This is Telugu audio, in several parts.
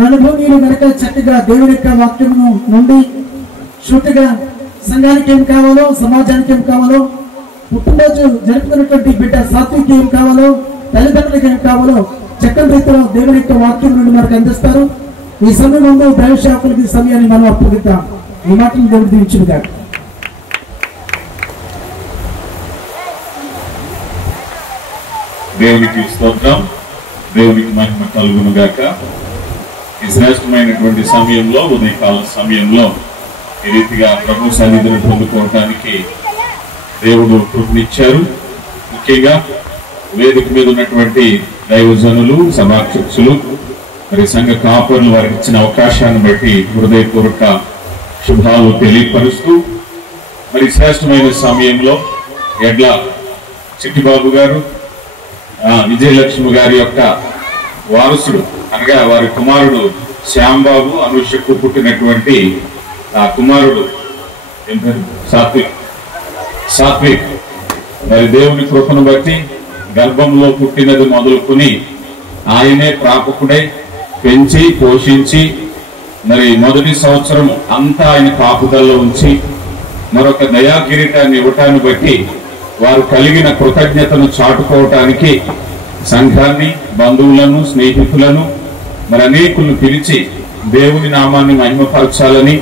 రణభూమిలో కనుక చక్కగా దేవుని యొక్క వాక్యమును నుండి శుద్ధిగా సంఘానికి ఏం కావాలో, సమాజానికి ఏం కావాలో, పుట్టినరోజు జరుపుకున్నటువంటి బిడ్డ సాత్వికి ఏం కావాలో, తల్లిదండ్రులకు ఏం కావాలో చక్కని రీతిలో దేవుని యొక్క వాక్యం నుండి మనకు అందిస్తారు. ఈ సమయంలో దైవ సేవకులకి సమయాన్ని మనం అప్పగిద్దాం. ఈ మాటలు దేవుడు దీవించుగా. దేవునికి స్తోత్రం, దేవునికి మహిమ కలుగును గాక. ఈ శ్రేష్టమైనటువంటి సమయంలో, ఉదయకాల సమయంలో ఈ రీతిగా ప్రభు సన్నిధిని పొందుకోవడానికి దేవుడు కృపనిచ్చారు. ముఖ్యంగా వేదిక మీద ఉన్నటువంటి దైవజనులు, సభాధ్యక్షులు, మరి సంఘ కాపరులు వారికి ఇచ్చిన అవకాశాన్ని బట్టి హృదయపూర్వక శుభాలు తెలియపరుస్తూ, మరి శ్రేష్టమైన సమయంలో ఎడ్ల చిట్టిబాబు గారు, విజయలక్ష్మి గారి యొక్క వారసుడు అనగా వారి కుమారుడు శ్యాంబాబు, అనుషకు పుట్టినటువంటి ఆ కుమారుడు ఏం పేరు, సాత్విక్ మరి దేవుని కృపను బట్టి గర్భంలో పుట్టినది మొదలుకొని ఆయనే ప్రాపకుడై పెంచి పోషించి మరి మొదటి సంవత్సరం అంతా ఆయన కాపుదల్లో ఉంచి మరొక దయా కిరీటాన్ని ఇవ్వటాన్ని బట్టి వారు కలిగిన కృతజ్ఞతను చాటుకోవటానికి సంఘాన్ని, బంధువులను, స్నేహితులను మరి అనేకులను పిలిచి దేవుని నామాన్ని మహిమపరచాలని,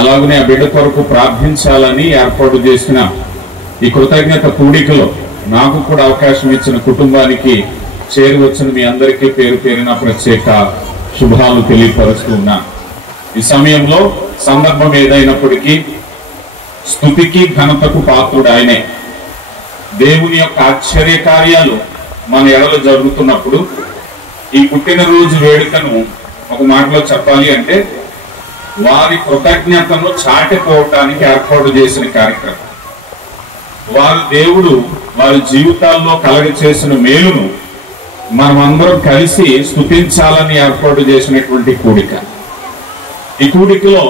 అలాగనే ఆ బిడ్డ కొరకు ప్రార్థించాలని ఏర్పాటు చేసిన ఈ కృతజ్ఞత కూడికలో నాకు కూడా అవకాశం ఇచ్చిన కుటుంబానికి చేరువచ్చిన మీ అందరికీ పేరు పేరున ప్రత్యేక శుభాలు తెలియపరుస్తూ ఉన్నా. ఈ సమయంలో సందర్భం ఏదైనప్పటికీ స్తుతికి ఘనతకు పాత్రుడు ఆయనే. దేవుని యొక్క ఆశ్చర్య కార్యాలు మన ఎడలో జరుగుతున్నప్పుడు ఈ పుట్టినరోజు వేడుకను ఒక మాటలో చెప్పాలి అంటే వారి కృతజ్ఞతను చాటిపోవటానికి ఏర్పాటు చేసిన కార్యక్రమం. వారు దేవుడు వారి జీవితాల్లో కలగ చేసిన మేలును మనమందరం కలిసి స్తుతించాలని ఏర్పాటు చేసినటువంటి కూడిక. ఈ కూడికలో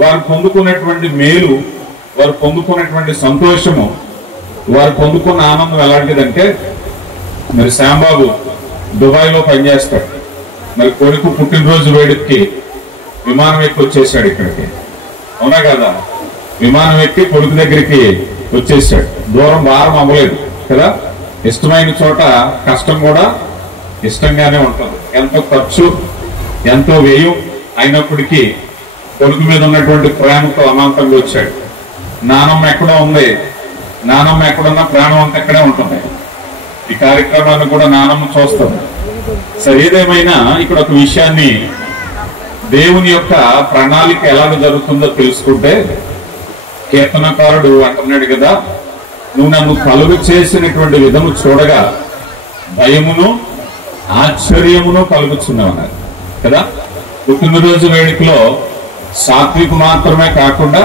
వారు పొందుకున్నటువంటి మేలు, వారు పొందుకున్నటువంటి సంతోషము, వారు పొందుకున్న ఆనందం ఎలాంటిదంటే, మరి శ్యాంబాబు దుబాయ్లో పనిచేస్తాడు. మరి కొడుకు పుట్టినరోజు వేడుకకి విమానం ఎక్కి వచ్చేసాడు ఇక్కడికి, అవునా కదా? విమానం ఎక్కి కొడుకు దగ్గరికి వచ్చేసాడు. దూరం భారం అవ్వలేదు కదా. ఇష్టమైన చోట కష్టం కూడా ఇష్టంగానే ఉంటుంది. ఎంతో ఖర్చు, ఎంతో వ్యయం అయినప్పటికీ కొడుకు మీద ఉన్నటువంటి ప్రేమతో అమాంతంగా వచ్చాడు. నానమ్మ ఎక్కడో ఉంది, నానమ్మ ఎక్కడున్నా ప్రాణం అంతా ఎక్కడే ఉంటుంది. ఈ కార్యక్రమాన్ని కూడా నానమ్మ చూస్తుంది. సరే, ఏదేమైనా ఇక్కడ ఒక విషయాన్ని, దేవుని యొక్క ప్రణాళిక ఎలాగ జరుగుతుందో తెలుసుకుంటే, కీర్తనకారుడు అంటున్నాడు కదా, నువ్వు నన్ను కలుగు చేసినటువంటి విధము చూడగా భయమును ఆశ్చర్యమును కలుగుతున్నావు కదా. పుట్టినరోజు వేడుకలో సాత్విక్ మాత్రమే కాకుండా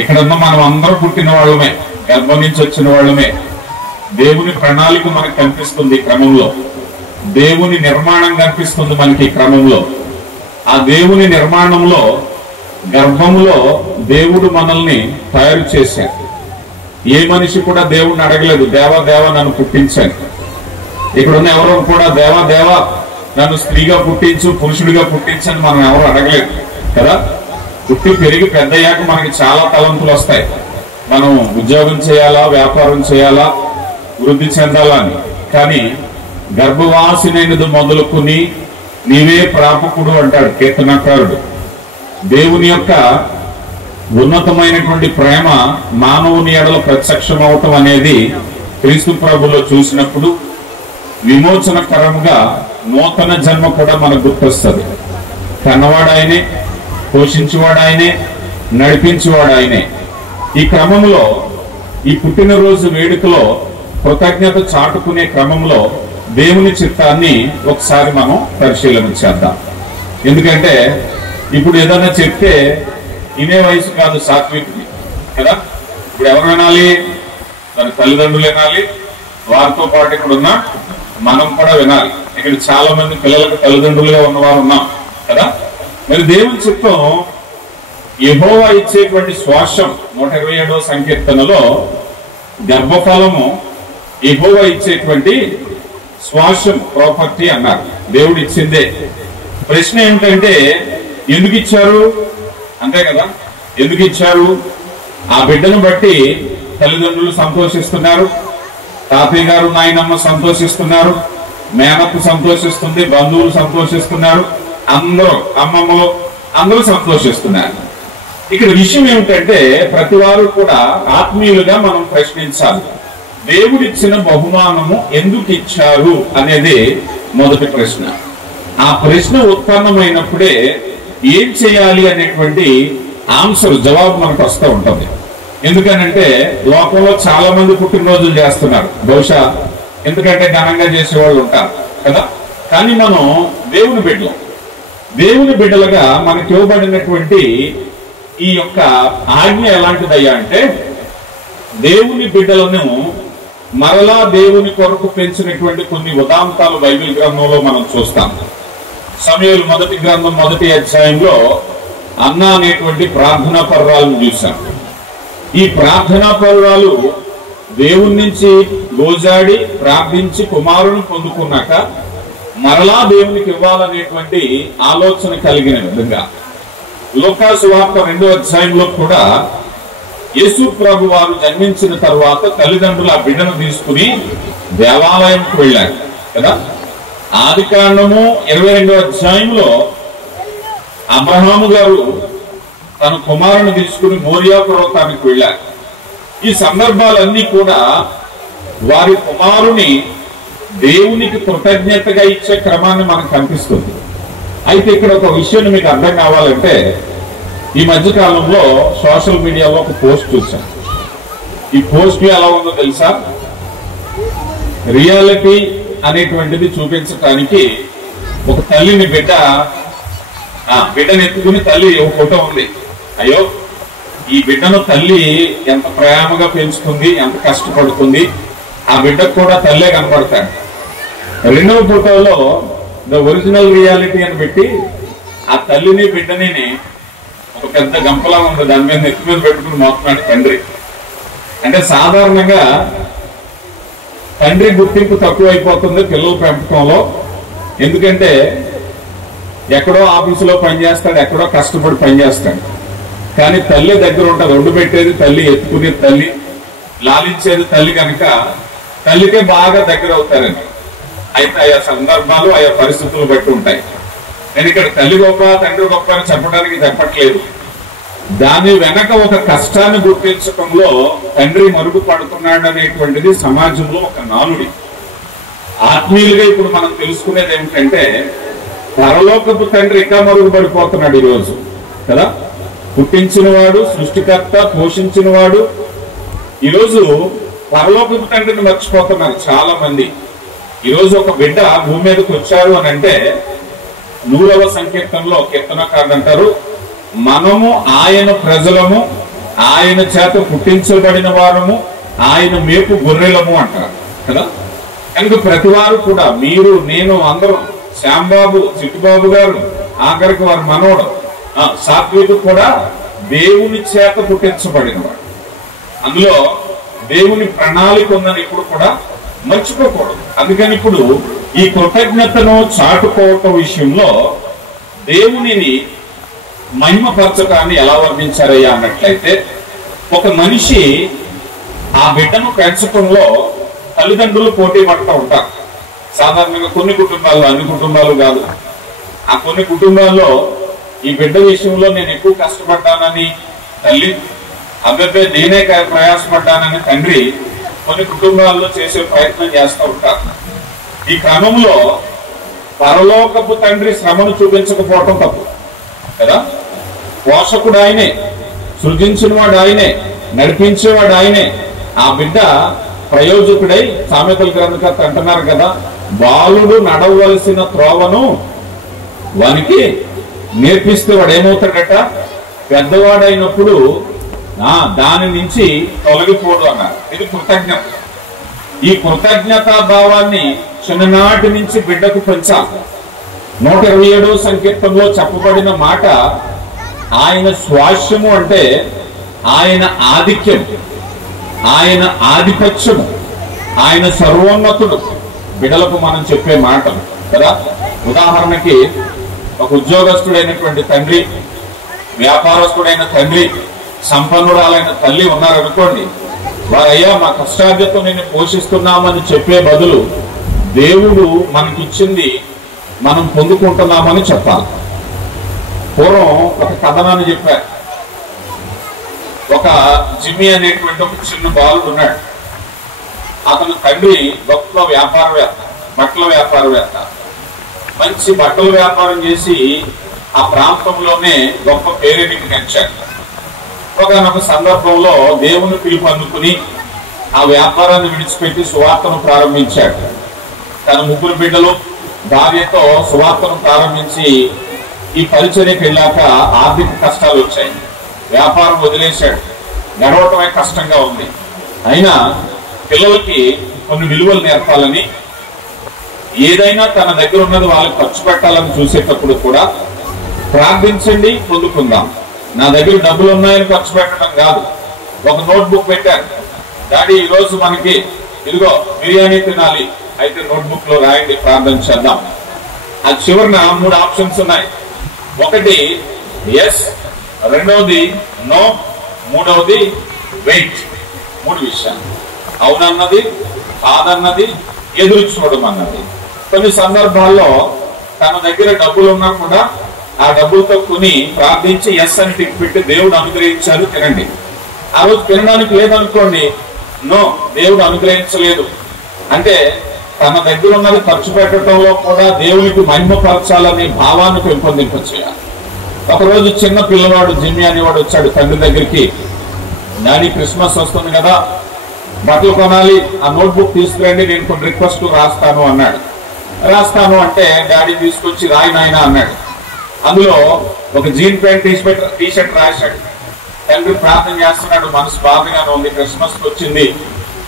ఇక్కడున్న మనం అందరూ పుట్టిన వాళ్ళమే, గర్భం నుంచి వచ్చిన వాళ్ళమే. దేవుని ప్రణాళిక మనకు కనిపిస్తుంది ఈ క్రమంలో, దేవుని నిర్మాణం కనిపిస్తుంది మనకి ఈ క్రమంలో. ఆ దేవుని నిర్మాణంలో గర్భంలో దేవుడు మనల్ని తయారు చేశాడు. ఏ మనిషి కూడా దేవుడిని అడగలేదు, దేవా దేవా నన్ను పుట్టించాను. ఇక్కడున్న ఎవరో కూడా దేవా దేవా నన్ను స్త్రీగా పుట్టించు, పురుషుడిగా పుట్టించని మనం ఎవరు అడగలేదు కదా. పుట్టి పెరిగి పెద్దయ్యాక మనకి చాలా తలంపులు వస్తాయి. మనం ఉద్యోగం చేయాలా, వ్యాపారం చేయాలా, వృద్ధి చెందాలా అని. కానీ గర్భవాసినైనది మొదలుకుని నీవే ప్రాపకుడు అంటాడు కీర్తనకారుడు. దేవుని యొక్క ఉన్నతమైనటువంటి ప్రేమ మానవుని ఎడల ప్రత్యక్షం అవటం అనేది క్రీస్తు ప్రభులో చూసినప్పుడు విమోచనకరంగా నూతన జన్మ కూడా మనకు గుర్తొస్తుంది. కన్నవాడు ఆయనే, పోషించేవాడు ఆయనే, నడిపించేవాడు ఆయనే. ఈ క్రమంలో ఈ పుట్టినరోజు వేడుకలో కృతజ్ఞత చాటుకునే క్రమంలో దేవుని చిత్తాన్ని ఒకసారి మనం పరిశీలన చేద్దాం. ఎందుకంటే ఇప్పుడు ఏదన్నా చెప్తే ఇనే వయసు కాదు సాత్వికుడి కదా. ఇప్పుడు ఎవరు వినాలి? తన తల్లిదండ్రులు వినాలి, వారితో పాటు ఇక్కడ ఉన్న మనం కూడా వినాలి. ఇక్కడ చాలా మంది పిల్లలకు తల్లిదండ్రులుగా ఉన్నవారు ఉన్నాం కదా. మరి దేవుని చిత్తం యెహోవా ఇచ్చేటువంటి శ్వాసం 127వ సంకీర్తనలో గర్భఫలము యెహోవా ఇచ్చేటువంటి శ్వాసం ప్రాపర్టీ అన్నారు. దేవుడు ఇచ్చిందే. ప్రశ్న ఏమిటంటే ఎందుకు ఇచ్చారు, అంతే కదా, ఎందుకు ఇచ్చారు? ఆ బిడ్డను బట్టి తల్లిదండ్రులు సంతోషిస్తున్నారు, తాతయ్య గారు నాయనమ్మ సంతోషిస్తున్నారు, మేనత్త సంతోషిస్తుంది, బంధువులు సంతోషిస్తున్నారు, అందరూ అమ్మమ్మలు అందరూ సంతోషిస్తున్నారు. ఇక్కడ విషయం ఏమిటంటే ప్రతి వారు కూడా ఆత్మీయులుగా మనం ప్రశ్నించాలి. దేవుడిచ్చిన బహుమానము ఎందుకు ఇచ్చారు అనేది మొదటి ప్రశ్న. ఆ ప్రశ్న ఉత్పన్నమైనప్పుడే ఏం చేయాలి అనేటువంటి ఆన్సర్, జవాబు మనకు వస్తూ ఉంటుంది. ఎందుకనంటే లోకంలో చాలా మంది పుట్టినరోజులు చేస్తున్నారు, బహుశా ఎందుకంటే ఘనంగా చేసేవాళ్ళు ఉంటారు కదా. కానీ మనం దేవుని బిడ్డలుగా మనకి ఇవ్వబడినటువంటి ఈ యొక్క ఆజ్ఞ ఎలాంటిదయ్యా అంటే, దేవుని బిడ్డలను మరలా దేవుని కొరకు పెంచినటువంటి కొన్ని ఉదాంతాలు బైబిల్ గ్రంథంలో మనం చూస్తాం. సమూయేలు మొదటి గ్రంథం 1వ అధ్యాయంలో అన్న అనేటువంటి ప్రార్థనా పర్వాలను చూశాం. ఈ ప్రార్థనా పర్వాలు దేవుని నుంచి గోజాడి ప్రార్థించి కుమారుని పొందుకున్నాక మరలా దేవునికి ఇవ్వాలనేటువంటి ఆలోచన కలిగిన విధంగా లూకా సువార్త 2వ అధ్యాయంలో కూడా యేసు ప్రభు వారు జన్మించిన తర్వాత తల్లిదండ్రులు ఆ బిడ్డను తీసుకుని దేవాలయంకు వెళ్ళారు కదా. ఆదికాండము 22వ అధ్యాయంలో అబ్రహాము గారు తన కుమారుని తీసుకుని మోరియా పర్వతానికి వెళ్ళారు. ఈ సందర్భాలన్నీ కూడా వారి కుమారుని దేవునికి కృతజ్ఞతగా ఇచ్చే క్రమాన్ని మనకు కనిపిస్తుంది. అయితే ఇక్కడ ఒక విషయాన్ని మీకు అర్థం కావాలంటే, ఈ మధ్య కాలంలో సోషల్ మీడియాలో ఒక పోస్ట్ చూసాను. ఈ పోస్ట్ ఎలా ఉందో తెలుసా? రియాలిటీ అనేటువంటిది చూపించడానికి ఒక తల్లిని బిడ్డని ఎత్తుకుని తల్లి ఒక ఫోటో ఉంది. అయ్యో, ఈ బిడ్డను తల్లి ఎంత ప్రేమగా పెంచుతుంది, ఎంత కష్టపడుతుంది, ఆ బిడ్డకు కూడా తల్లే కనపడతాడు. రెండవ ఫోటోలో ద ఒరిజినల్ రియాలిటీ అని పెట్టి ఆ తల్లిని బిడ్డని ఒక పెద్ద గంపలా ఉంది, దాని మీద నెత్తి మీద పెట్టుకుని మోస్తున్నాడు తండ్రి. అంటే సాధారణంగా తండ్రి గుర్తింపు తక్కువైపోతుంది పిల్లల పెంపకంలో. ఎందుకంటే ఎక్కడో ఆఫీసులో పనిచేస్తాడు, ఎక్కడో కష్టపడి పనిచేస్తాడు. కానీ తల్లి దగ్గర ఉంటుంది, వండు పెట్టేది తల్లి, ఎత్తుకునేది తల్లి, లాలించేది తల్లి. కనుక తల్లికే బాగా దగ్గర అవుతారని. అయితే ఆయా సందర్భాలు ఆయా పరిస్థితులు బట్టి ఉంటాయి. నేను ఇక్కడ తల్లి గొప్ప తండ్రి గొప్ప అని చెప్పట్లేదు. దాని వెనక ఒక కష్టాన్ని గుర్తించడంలో తండ్రి మరుగు పడుతున్నాడు అనేటువంటిది సమాజంలో ఒక నానుడి. ఆత్మీయులుగా ఇప్పుడు మనం తెలుసుకునేది ఏమిటంటే, పరలోకపు తండ్రి ఇంకా మరుగుపడిపోతున్నాడు ఈరోజు కదా. పుట్టించినవాడు, సృష్టికర్త, పోషించినవాడు, ఈరోజు పరలోకపు తండ్రిని మర్చిపోతున్నారు చాలా మంది. ఈరోజు ఒక బిడ్డ భూమి మీదకి వచ్చారు అని అంటే 100వ సంకీర్తనలో కీర్తనకారుడు అంటారు, మనము ఆయన ప్రజలము, ఆయన చేత పుట్టించబడిన వారము, ఆయన మేపు గొర్రెలము అంటారు కదా. కనుక ప్రతి వారు కూడా, మీరు నేను అందరం, శ్యాంబాబు, చిట్టుబాబు గారు, ఆఖరికి వారి మనోడు సాత్వికు కూడా దేవుని చేత పుట్టించబడిన వాడు. అందులో దేవుని ప్రణాళిక ఉందని ఇప్పుడు కూడా మర్చిపోకూడదు. అందుకని ఇప్పుడు ఈ కృతజ్ఞతను చాటుకోవటం విషయంలో దేవునిని మహిమపరచటాన్ని ఎలా వర్ణించారయ్యా అన్నట్లయితే, ఒక మనిషి ఆ బిడ్డను పెంచడంలో తల్లిదండ్రులు పోటీ పడుతూ ఉంటారు. సాధారణంగా కొన్ని కుటుంబాల్లో, అన్ని కుటుంబాలు కాదు, ఆ కొన్ని కుటుంబాల్లో ఈ బిడ్డ విషయంలో నేను ఎక్కువ కష్టపడ్డానని తల్లి, అబ్బాయి నేనే ప్రయాసపడ్డానని తండ్రి కొన్ని కుటుంబాల్లో చేసే ప్రయత్నం చేస్తూ ఉంటారు. ఈ క్రమంలో పరలోకపు తండ్రి శ్రమను చూపించకపోవటం తప్పు కదా. పోషకుడు ఆయనే, సృజించినవాడు ఆయనే, నడిపించేవాడు ఆయనే. ఆ బిడ్డ ప్రయోజకుడై సామెతల గ్రంథకర్త అంటున్నారు కదా, బాలుడు నడవలసిన త్రోవను వానికి నేర్పిస్తే వాడు ఏమవుతాడట, పెద్దవాడైనప్పుడు దాని నుంచి తొలగిపోడు అన్నారు. ఇది కృతజ్ఞత. ఈ కృతజ్ఞతా భావాన్ని చిన్ననాటి నుంచి బిడ్డకు పెంచాలి. 127వ సంకీర్తనలో చెప్పబడిన మాట, ఆయన స్వాస్యము అంటే ఆయన ఆధిక్యం, ఆయన ఆధిపత్యము, ఆయన సర్వోన్నతుడు. బిడ్డలకు మనం చెప్పే మాటలు కదా. ఉదాహరణకి ఒక ఉద్యోగస్తుడైనటువంటి తండ్రి, వ్యాపారస్తుడైన తండ్రి, సంపన్నురాలైన తల్లి ఉన్నారనుకోండి, వారయ్యా మా కష్టార్జితం నిన్ను పోషిస్తున్నామని చెప్పే బదులు దేవుడు మనకిచ్చింది మనం పొందుకుంటున్నామని చెప్పాలి. పూర్వం ఒక కథనాన్ని చెప్పారు. ఒక జిమ్మి అనేటువంటి ఒక చిన్న బాలుడు ఉన్నాడు. అతను తండ్రి గొప్ప వ్యాపారవేత్త, బట్టల వ్యాపారవేత్త. మంచి బట్టల వ్యాపారం చేసి ఆ ప్రాంతంలోనే గొప్ప పేరుని పెంచాడు. ఒకనొక సందర్భంలో దేవుని పిలుపు అందుకుని ఆ వ్యాపారాన్ని విడిచిపెట్టి సువార్తను ప్రారంభించాడు. తన ముగ్గురు బిడ్డలు భార్యతో సువార్తను ప్రారంభించి ఈ పరిచర్యకి వెళ్ళాక ఆర్థిక కష్టాలు వచ్చాయి. వ్యాపారం వదిలేశాడు. గడవటమే కష్టంగా ఉంది. అయినా పిల్లలకి కొన్ని విలువలు నేర్పాలని, ఏదైనా తన దగ్గర ఉన్నది వాళ్ళకి ఖర్చు పెట్టాలని చూసేటప్పుడు కూడా ప్రార్థించండి, పొందుకుందాం. నా దగ్గర డబ్బులు ఉన్నాయని ఖర్చు పెట్టడం కాదు. ఒక నోట్బుక్ పెట్టారు. డాడీ ఈరోజు మనకి ఇదిగో బిర్యానీ తినాలి, అయితే నోట్బుక్ లో రాయండి, ప్రార్థన చేద్దాం. ఆ చివరిన 3 ఆప్షన్స్ ఉన్నాయి. ఒకటి ఎస్, రెండవది నో, మూడవది వెయిట్. 3 విషయాలు. అవునన్నది, కాదన్నది, ఎదురు చూడమన్నది. కొన్ని సందర్భాల్లో తన దగ్గర డబ్బులు ఉన్నా కూడా ఆ డబ్బులతో కొని ప్రార్థించి ఎస్ అని టిక్ పెట్టి దేవుడు అనుగ్రహించారు, తినండి. ఆ రోజు తినడానికి లేదనుకోండి, నో, దేవుడు అనుగ్రహించలేదు అంటే తన దగ్గర ఉన్నది ఖర్చు పెట్టడంలో కూడా దేవునికి మహిమపరచాలనే భావాన్ని పెంపొందింపచేయాలి. ఒకరోజు చిన్న పిల్లవాడు జిమ్మి అనేవాడు వచ్చాడు తండ్రి దగ్గరికి. డాడీ క్రిస్మస్ వస్తుంది కదా, బట్టలు కొనాలి, ఆ నోట్బుక్ తీసుకురండి, నేను కొన్ని రిక్వెస్ట్ రాస్తాను అన్నాడు. రాస్తాను అంటే డాడీ తీసుకొచ్చి రాయి నాయనా అన్నాడు. అందులో ఒక జీన్ ప్యాంట్ టీషర్ట్ రాశాడు. తండ్రి ప్రార్థన చేస్తున్నాడు, మనసు బాధగానే ఉంది, క్రిస్మస్ వచ్చింది,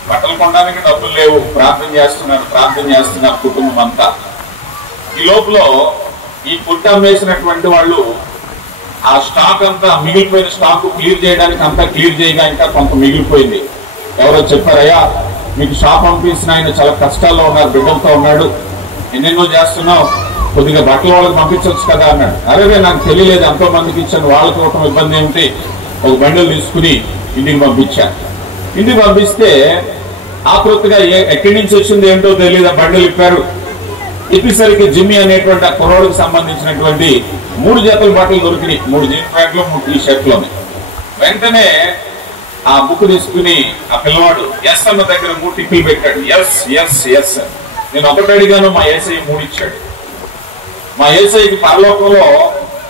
బట్టలు కొనడానికి డబ్బులు లేవు, ప్రార్థన చేస్తున్నారు కుటుంబం అంతా. ఈ లోపల ఈ పుట్ట అమ్మేసినటువంటి వాళ్ళు ఆ స్టాక్ అంతా, మిగిలిపోయిన స్టాక్ క్లియర్ చేయడానికి అంతా క్లియర్ చేయగా ఇంకా కొంత మిగిలిపోయింది. ఎవరో చెప్పారయ్యా మీకు షాప్ పంపిస్తున్న ఆయన చాలా కష్టాల్లో ఉన్నారు, బిడ్డలతో ఉన్నాడు, ఎన్నెన్నో చేస్తున్నావు, కొద్దిగా బట్టలు వాళ్ళకి పంపించవచ్చు కదా అన్నాడు. అరే నాకు తెలియలేదు, ఎంతో మందికి ఇచ్చాను, వాళ్ళకి ఇవ్వటం ఇబ్బంది ఏమిటి, ఒక బండిలు తీసుకుని ఇంటికి పంపించాను. ఇంటికి పంపిస్తే ఆకృతిగా ఎక్కడి నుంచి వచ్చింది ఏంటో తెలియదు, ఆ బండిలు ఇప్పారు. ఇప్పేసరికి జిమ్మి అనేటువంటి ఆ కుర్రోడికి సంబంధించినటువంటి 3 జతల బట్టలు దొరికినాయి. 3 జీన్ ప్యాంట్లు, 3 టీ షర్ట్లోనే. వెంటనే ఆ బుక్ తీసుకుని ఆ పిల్లవాడు ఎస్ అన్న దగ్గర 3 టిక్కులు పెట్టాడు. ఎస్ ఎస్ ఎస్, నేను ఒకటి అడిగాను, మా ఏసఐ 3 ఇచ్చాడు. మా ఏసఐకి పరలోకంలో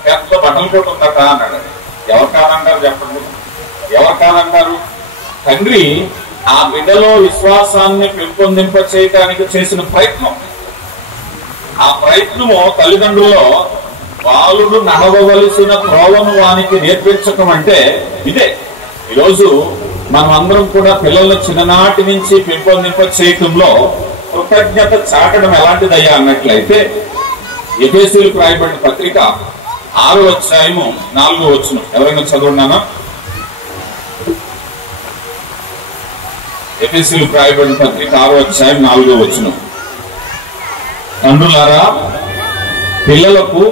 పెద్ద బట్టలు కొట్టు ఉందట అన్నాడు. ఎవరు కాదంటారు చెప్పండి, ఎవరు కాదంటారు? తండ్రి ఆ బిడ్డలో విశ్వాసాన్ని పెంపొందింప చేయడానికి చేసిన ప్రయత్నం, ఆ ప్రయత్నము తల్లిదండ్రుల్లో బాలుడు నడవవలసిన త్రోవను వానికి నేర్పించటం అంటే ఇదే. ఈరోజు మనం అందరం కూడా పిల్లలను చిన్ననాటి నుంచి పెంపొందింప చేయటంలో కృతజ్ఞత చాటడం ఎలాంటిదయ్యా అన్నట్లయితే ఎఫెసీయులకు రాయబడిన పత్రిక 6వ అధ్యాయము 4వ వచనం ఎవరైనా చదవన్నానా? ఎఫెసీయులకు రాయబడిన పత్రిక 6వ అధ్యాయం 4వ వచనం. తండ్రులారా పిల్లలకు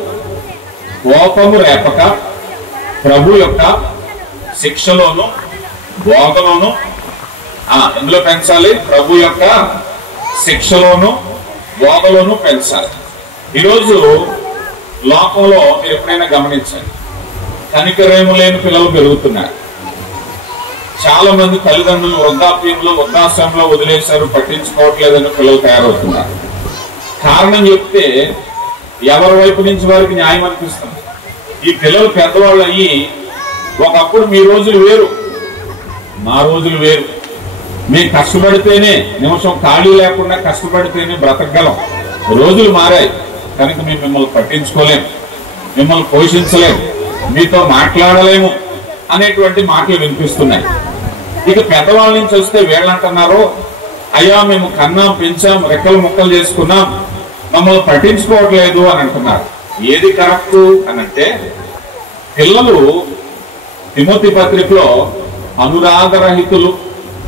కోపము రేపక ప్రభు యొక్క శిక్షలోను బోధలోను ఎందులో పెంచాలి? ప్రభు యొక్క శిక్షలోను బోధలోను పెంచాలి. ఈరోజు లోకంలో మీరు ఎప్పుడైనా గమనించండి, కనికరేము లేని పిల్లలు పెరుగుతున్నారు. చాలా మంది తల్లిదండ్రులు వృద్ధాశ్రమంలో వదిలేశారు, పట్టించుకోవట్లేదని పిల్లలు తయారవుతున్నారు. కారణం చెప్తే ఎవరి వైపు నుంచి వారికి న్యాయం అనిపిస్తుంది. ఈ పిల్లలు పెద్దవాళ్ళు అయ్యి ఒకప్పుడు మీ రోజులు వేరు, మా రోజులు వేరు. మేము కష్టపడితేనే, నిమిషం ఖాళీ లేకుండా కష్టపడితేనే బ్రతకగలం. రోజులు మారాయి కనుక మేము మిమ్మల్ని పట్టించుకోలేము, మిమ్మల్ని పోషించలేము, మీతో మాట్లాడలేము అనేటువంటి మాటలు వినిపిస్తున్నాయి. ఇక పెద్దవాళ్ళ నుంచి వస్తే వీళ్ళంటున్నారు, అయ్యా మేము కన్నాం, పెంచాం, రెక్కలు ముక్కలు చేసుకున్నాం, మమ్మల్ని పట్టించుకోవట్లేదు అని అంటున్నారు. ఏది కరెక్ట్ అని అంటే, పిల్లలు తిమోతి పత్రికలో అనురాగరహితులు,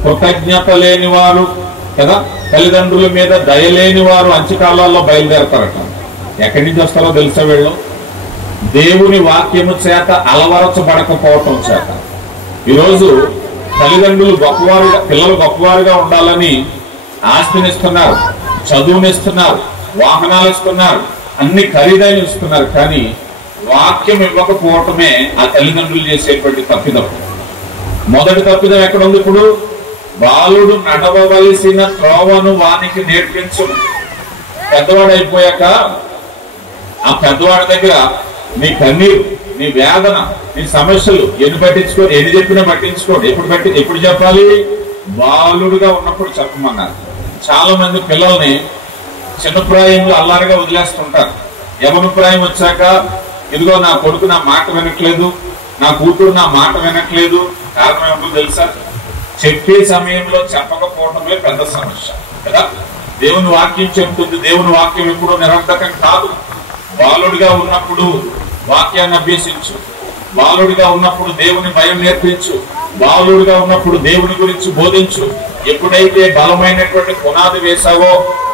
కృతజ్ఞత లేని వారు కదా, తల్లిదండ్రుల మీద దయలేని వారు అంత్యకాలాల్లో బయలుదేరతారట. ఎక్కడి నుంచి వస్తారో తెలుసా? వీళ్ళు దేవుని వాక్యము చేత అలవరచబడకపోవటం చేత ఈరోజు తల్లిదండ్రులు గొప్పవారుగా, పిల్లలు గొప్పవారుగా ఉండాలని ఆస్తినిస్తున్నారు, చదువునిస్తున్నారు, వాహనాలు ఇస్తున్నారు, అన్ని ఖరీదైన ఇస్తున్నారు. కానీ వాక్యం ఇవ్వకపోవటమే ఆ తల్లిదండ్రులు చేసేటువంటి తప్పిదం. మొదటి తప్పిదం ఎక్కడ ఉంది? ఇప్పుడు బాలుడు నడవవలసిన త్రోవను వానికి నేర్పించు. పెద్దవాడు అయిపోయాక ఆ పెద్దవాడి దగ్గర నీ కన్నీరు, నీ వేదన, నీ సమస్యలు ఎన్ని చెప్పినా పట్టించుకోండి. ఎప్పుడు చెప్పాలి? బాలుడుగా ఉన్నప్పుడు చెప్పమన్నారు. చాలా మంది పిల్లల్ని చిన్నప్రాయంలో అల్లారిగా వదిలేస్తుంటారు. యవన ప్రాయం వచ్చాక ఇదిగో నా కొడుకు నా మాట వినట్లేదు, నా కూతురు నా మాట వినట్లేదు. కారణం ఏమిటో తెలుసా? చెప్పే సమయంలో చెప్పకపోవడమే పెద్ద సమస్య కదా. దేవుని వాక్యం చెబుతుంది. దేవుని వాక్యం ఎప్పుడూ నిరర్ధకం కాదు. బాలుడిగా ఉన్నప్పుడు వాక్యాన్ని అభ్యసించు, బాలుడిగా ఉన్నప్పుడు దేవుని భయం నేర్పించు, బాలుడిగా ఉన్నప్పుడు దేవుని గురించి బోధించు. ఎప్పుడైతే బలమైనటువంటి పునాది వేశావో,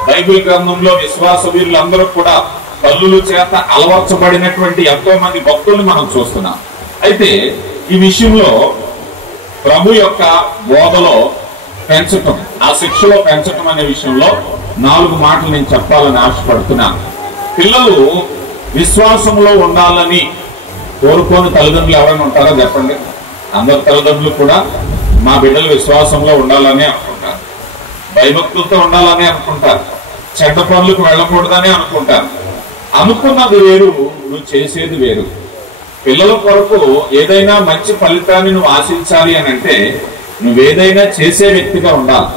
బైబిల్ గ్రంథంలో విశ్వాస వీరులందరూ కూడా తల్లుల చేత అలవర్చబడినటువంటి ఎంతో మంది భక్తుల్ని మనం చూస్తున్నాం. అయితే ఈ విషయంలో ప్రభు యొక్క బోధలో పెంచటం, ఆ శిక్షలో పెంచటం అనే విషయంలో 4 మాటలు నేను చెప్పాలని ఆశపడుతున్నాను. పిల్లలు విశ్వాసంలో ఉండాలని కోరుకోని తల్లిదండ్రులు ఎవరైనా ఉంటారో చెప్పండి. అందరు తల్లిదండ్రులు కూడా మా బిడ్డలు విశ్వాసంలో ఉండాలని అనుకుంటారు, భయభక్తులతో ఉండాలని అనుకుంటారు, చెడ్డ పనులకు వెళ్ళకూడదని అనుకుంటారు. అనుకున్నది వేరు, నువ్వు చేసేది వేరు. పిల్లల కొరకు ఏదైనా మంచి ఫలితాన్ని నువ్వు ఆశించాలి అని అంటే నువ్వేదైనా చేసే వ్యక్తిగా ఉండాలి.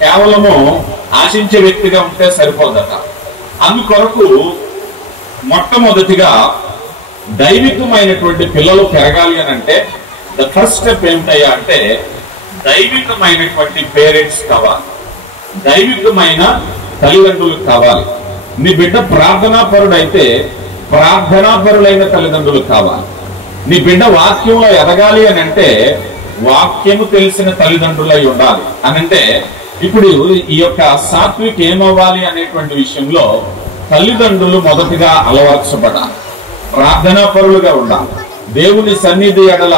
కేవలము ఆశించే వ్యక్తిగా ఉంటే సరిపోదట. అందుకొరకు మొట్టమొదటిగా దైవికమైనటువంటి పిల్లలు పెరగాలి అని అంటే ద ఫస్ట్ స్టెప్ ఏమిటయ్యా అంటే దైవికమైనటువంటి పేరెంట్స్ కావాలి, దైవికమైన తల్లిదండ్రులు కావాలి. నీ బిడ్డ ప్రార్థనాపరుడైతే ప్రార్థనాపరులైన తల్లిదండ్రులు కావాలి. నీ బిడ్డ వాక్యంలో ఎదగాలి అని అంటే వాక్యము తెలిసిన తల్లిదండ్రులై ఉండాలి. అనంటే ఇప్పుడు ఈ యొక్క సాత్విక్ ఏమవ్వాలి అనేటువంటి విషయంలో తల్లిదండ్రులు మొదటిగా అలవర్చబడాలి, ప్రార్థనాపరులుగా ఉండాలి, దేవుని సన్నిధి ఎడల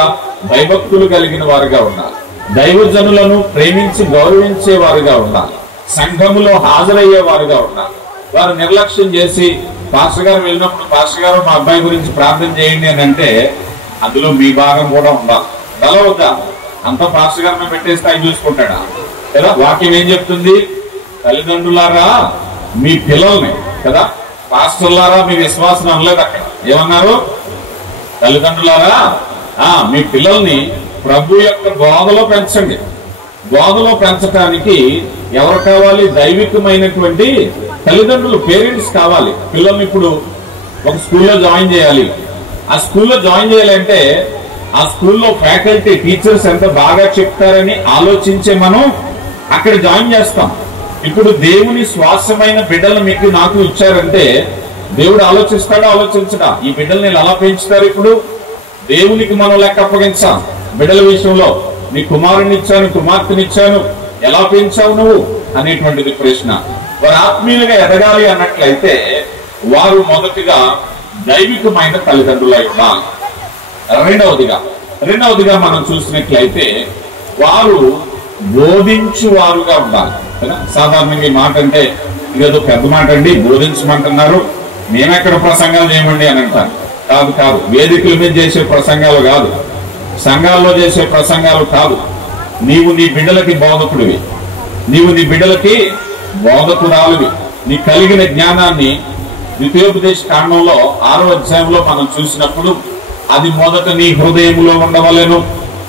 భయభక్తులు కలిగిన వారుగా ఉండాలి, దైవజనులను ప్రేమించి గౌరవించే వారుగా ఉండాలి, సంఘములో హాజరయ్యే వారుగా ఉండాలి. వారు నిర్లక్ష్యం చేసి పాస్టర్ గారు వెళ్ళినప్పుడు పాస్టర్ గారు మా అబ్బాయి గురించి ప్రార్థన చేయండి అని అంటే అందులో మీ భాగం కూడా ఉండాలి. బలవద్దా అంతా పాస్టర్ గారిని పెట్టేస్తే ఆయన చూసుకుంటాడా కదా. వాక్యం ఏం చెప్తుంది? తల్లిదండ్రులారా మీ పిల్లల్ని కదా, పాస్టర్లారా మీ విశ్వాసం అనలేదు. అక్కడ ఏమన్నారు? తల్లిదండ్రులారా మీ పిల్లల్ని ప్రభు యొక్క బోధలో పెంచండి. బోధలో పెంచడానికి ఎవరు కావాలి? దైవికమైనటువంటి తల్లిదండ్రులు, పేరెంట్స్ కావాలి. పిల్లల్ని ఇప్పుడు ఒక స్కూల్లో జాయిన్ చేయాలి. ఆ స్కూల్లో జాయిన్ చేయాలంటే ఆ స్కూల్లో ఫ్యాకల్టీ, టీచర్స్ ఎంత బాగా చెప్తారని ఆలోచించే మనం అక్కడ జాయిన్ చేస్తాం. ఇప్పుడు దేవుని శ్వాసమైన బిడ్డలు మీకు నాకు ఇచ్చారంటే దేవుడు ఆలోచిస్తాడా? ఆలోచించడా? ఈ బిడ్డలు నేను అలా పెంచుతారు. ఇప్పుడు దేవునికి మనం లెక్క అప్పగించాం. బిడ్డల విషయంలో నీ కుమారుని ఇచ్చాను, కుమార్తెనిచ్చాను, ఎలా పెంచావు నువ్వు అనేటువంటిది ప్రశ్న. వారు ఆత్మీయులుగా ఎదగాలి అన్నట్లయితే వారు మొదటిగా దైవికమైన తల్లిదండ్రులై ఉండాలి. రెండవదిగా మనం చూసినట్లయితే వారు బోధించువారుగా ఉండాలి. సాధారణంగా ఈ మాట అంటే ఇదేదో పెద్ద మాట అండి, బోధించమంటున్నారు, మేమెక్కడ ప్రసంగాలు చేయమండి అని అంటారు. కాదు, వేదికల మీద చేసే ప్రసంగాలు కాదు, సంఘాల్లో చేసే ప్రసంగాలు కాదు. నీవు నీ బిడ్డలకి బోధకుడివి, నీవు నీ బిడ్డలకి బోధకురాలివి. నీ కలిగిన జ్ఞానాన్ని ద్వితీయోపదేశ కాండంలో 6వ అధ్యాయంలో మనం చూసినప్పుడు అది మొదట నీ హృదయంలో ఉండవలెను.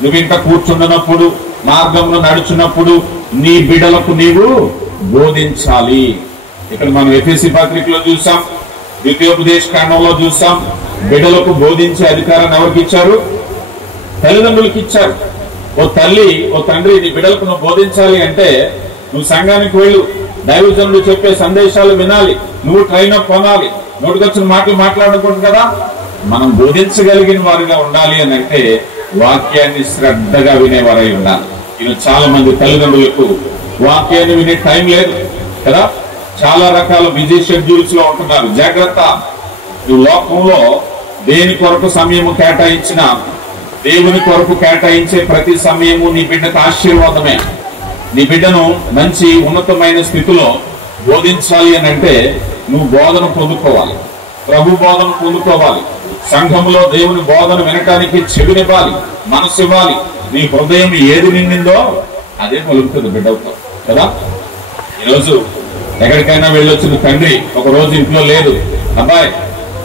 నువ్వు ఇంట కూర్చుండనప్పుడు, మార్గంలో నడుచున్నప్పుడు నీ బిడ్డలకు నీవు బోధించాలి. ఇక్కడ మనం ఎఫెసీ పత్రికలో చూసాం, ద్వితీయోపదేశ కాండంలో చూసాం. బిడ్డలకు బోధించే అధికారాన్ని ఎవరికి ఇచ్చారు? తల్లిదండ్రులకు ఇచ్చారు. ఓ తల్లి, ఓ తండ్రి, నీ బిడ్డలకు నువ్వు బోధించాలి అంటే నువ్వు సంఘానికి వెళ్ళు, దైవజనుడు చెప్పే సందేశాలు వినాలి, నువ్వు ట్రైన్ అప్ కొనాలి. నోటికొచ్చిన మాటలు మాట్లాడకూడదు కదా. మనం బోధించగలిగిన వారుగా ఉండాలి అని అంటే వాక్యాన్ని శ్రద్ధగా వినేవారై ఉండాలి. ఇది చాలా మంది తల్లిదండ్రులకు వాక్యాన్ని వినే టైం లేదు కదా. చాలా రకాల బిజీ షెడ్యూల్స్ లో ఉంటున్నారు. జాగ్రత్త, ఈ లోకంలో దేని కొరకు సమయము కేటాయించిన దేవుని కొరకు కేటాయించే ప్రతి సమయము నీ బిడ్డకు ఆశీర్వాదమే. నీ బిడ్డను మంచి ఉన్నతమైన స్థితిలో బోధించాలి అని అంటే నువ్వు బోధన పొందుకోవాలి, ప్రభు బోధన పొందుకోవాలి. సంఘంలో దేవుని బోధన వినటానికి చెవినివ్వాలి, మనసు ఇవ్వాలి. నీ హృదయం ఏది నిండిందో అదే పలుకుతుంది బిడ్డతో కదా. ఈరోజు ఎక్కడికైనా వెళ్ళొచ్చిన తండ్రి ఒక రోజు ఇంట్లో లేదు, అబ్బాయి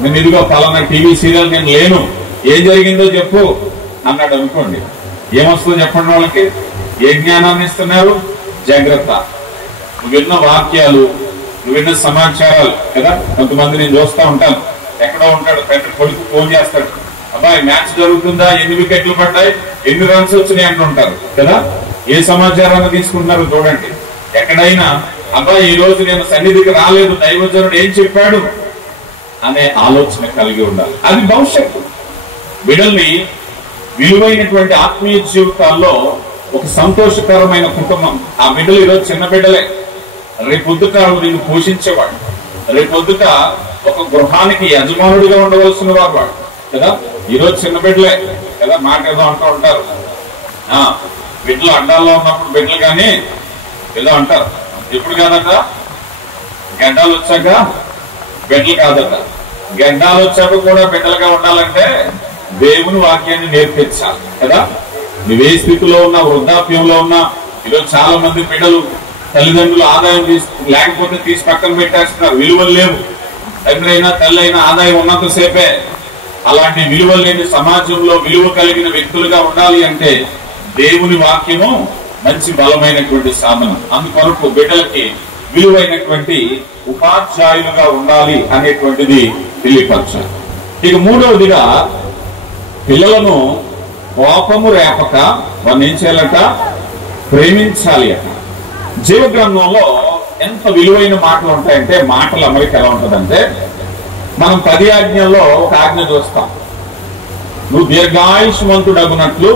నేను ఇదిగో పలానా టీవీ సీరియల్ నేను లేను, ఏం జరిగిందో చెప్పు అన్నాడు అనుకోండి, ఏమొస్తుందో చెప్పండి వాళ్ళకి? ఏ జ్ఞానాన్ని ఇస్తున్నారు? జాగ్రత్త. నువ్వు విన్న వాక్యాలు, నువ్వు విన్న సమాచారాలు కదా. కొంతమంది నేను చూస్తూ ఉంటాను, ఎక్కడో ఉంటాడు తండ్రి కొడుకు ఫోన్ చేస్తాడు, అబ్బాయి మ్యాచ్ జరుగుతుందా, ఎన్ని వికెట్లు పడ్డాయి, ఎన్ని రన్స్ వచ్చినాయి అంటుంటారు కదా. ఏ సమాచారాన్ని తీసుకుంటున్నారో చూడండి. ఎక్కడైనా అబ్బాయి ఈ రోజు నేను సన్నిధికి రాలేదు, దైవజనుడు ఏం చెప్పాడు అనే ఆలోచన కలిగి ఉండాలి. అది భవిష్యత్తు. బిడ్డల్ని విలువైనటువంటి ఆత్మీయ జీవితాల్లో ఒక సంతోషకరమైన కుటుంబం. ఆ బిడ్డలు ఈరోజు చిన్న బిడ్డలే, రేపొద్దుట నిన్ను పోషించేవాడు, రేపొద్దుట ఒక గృహానికి యజమానుడిగా ఉండవలసిన వాడు కదా. ఈరోజు చిన్న బిడ్డలే కదా, మాట ఏదో అంటూ ఉంటారు, బిడ్డలు అడ్డాల్లో ఉన్నప్పుడు బిడ్డలు కానీ ఏదో అంటారు. ఎప్పుడు కాదట, గడ్డాలు వచ్చాక బిడ్డలు కాదట. గడ్డాలు వచ్చాక కూడా బిడ్డలుగా ఉండాలంటే దేవుని వాక్యాన్ని నేర్పించాలి కదా. నువ్వే స్థితిలో ఉన్నా, వృద్ధాప్యంలో ఉన్నా, ఈరోజు చాలా మంది బిడ్డలు తల్లిదండ్రులు ఆదాయం లేకపోతే తీసి పక్కన పెట్టేస్తున్నారు. విలువలు లేవు. తండ్రి అయినా తల్లి అయినా ఆదాయం ఉన్నంతసేపే. అలాంటి విలువలు లేని సమాజంలో విలువ కలిగిన వ్యక్తులుగా ఉండాలి అంటే దేవుని వాక్యము మంచి బలమైనటువంటి సాధనం. అందుకొరకు బిడ్డలకి విలువైనటువంటి ఉపాధ్యాయులుగా ఉండాలి అనేటువంటిది తెలియపరచాలి. ఇక మూడవదిగా పిల్లలను కోపము రేపక వారిని ఏం చేయాలట? ప్రేమించాలి అట. జీవగ్రంథంలో ఎంత విలువైన మాటలు ఉంటాయంటే, మాటల అమరిక ఎలా ఉంటుందంటే, మనం 10 ఆజ్ఞల్లో ఒక ఆజ్ఞ చూస్తాం, నువ్వు దీర్ఘాయుష్మంతుడగునట్లు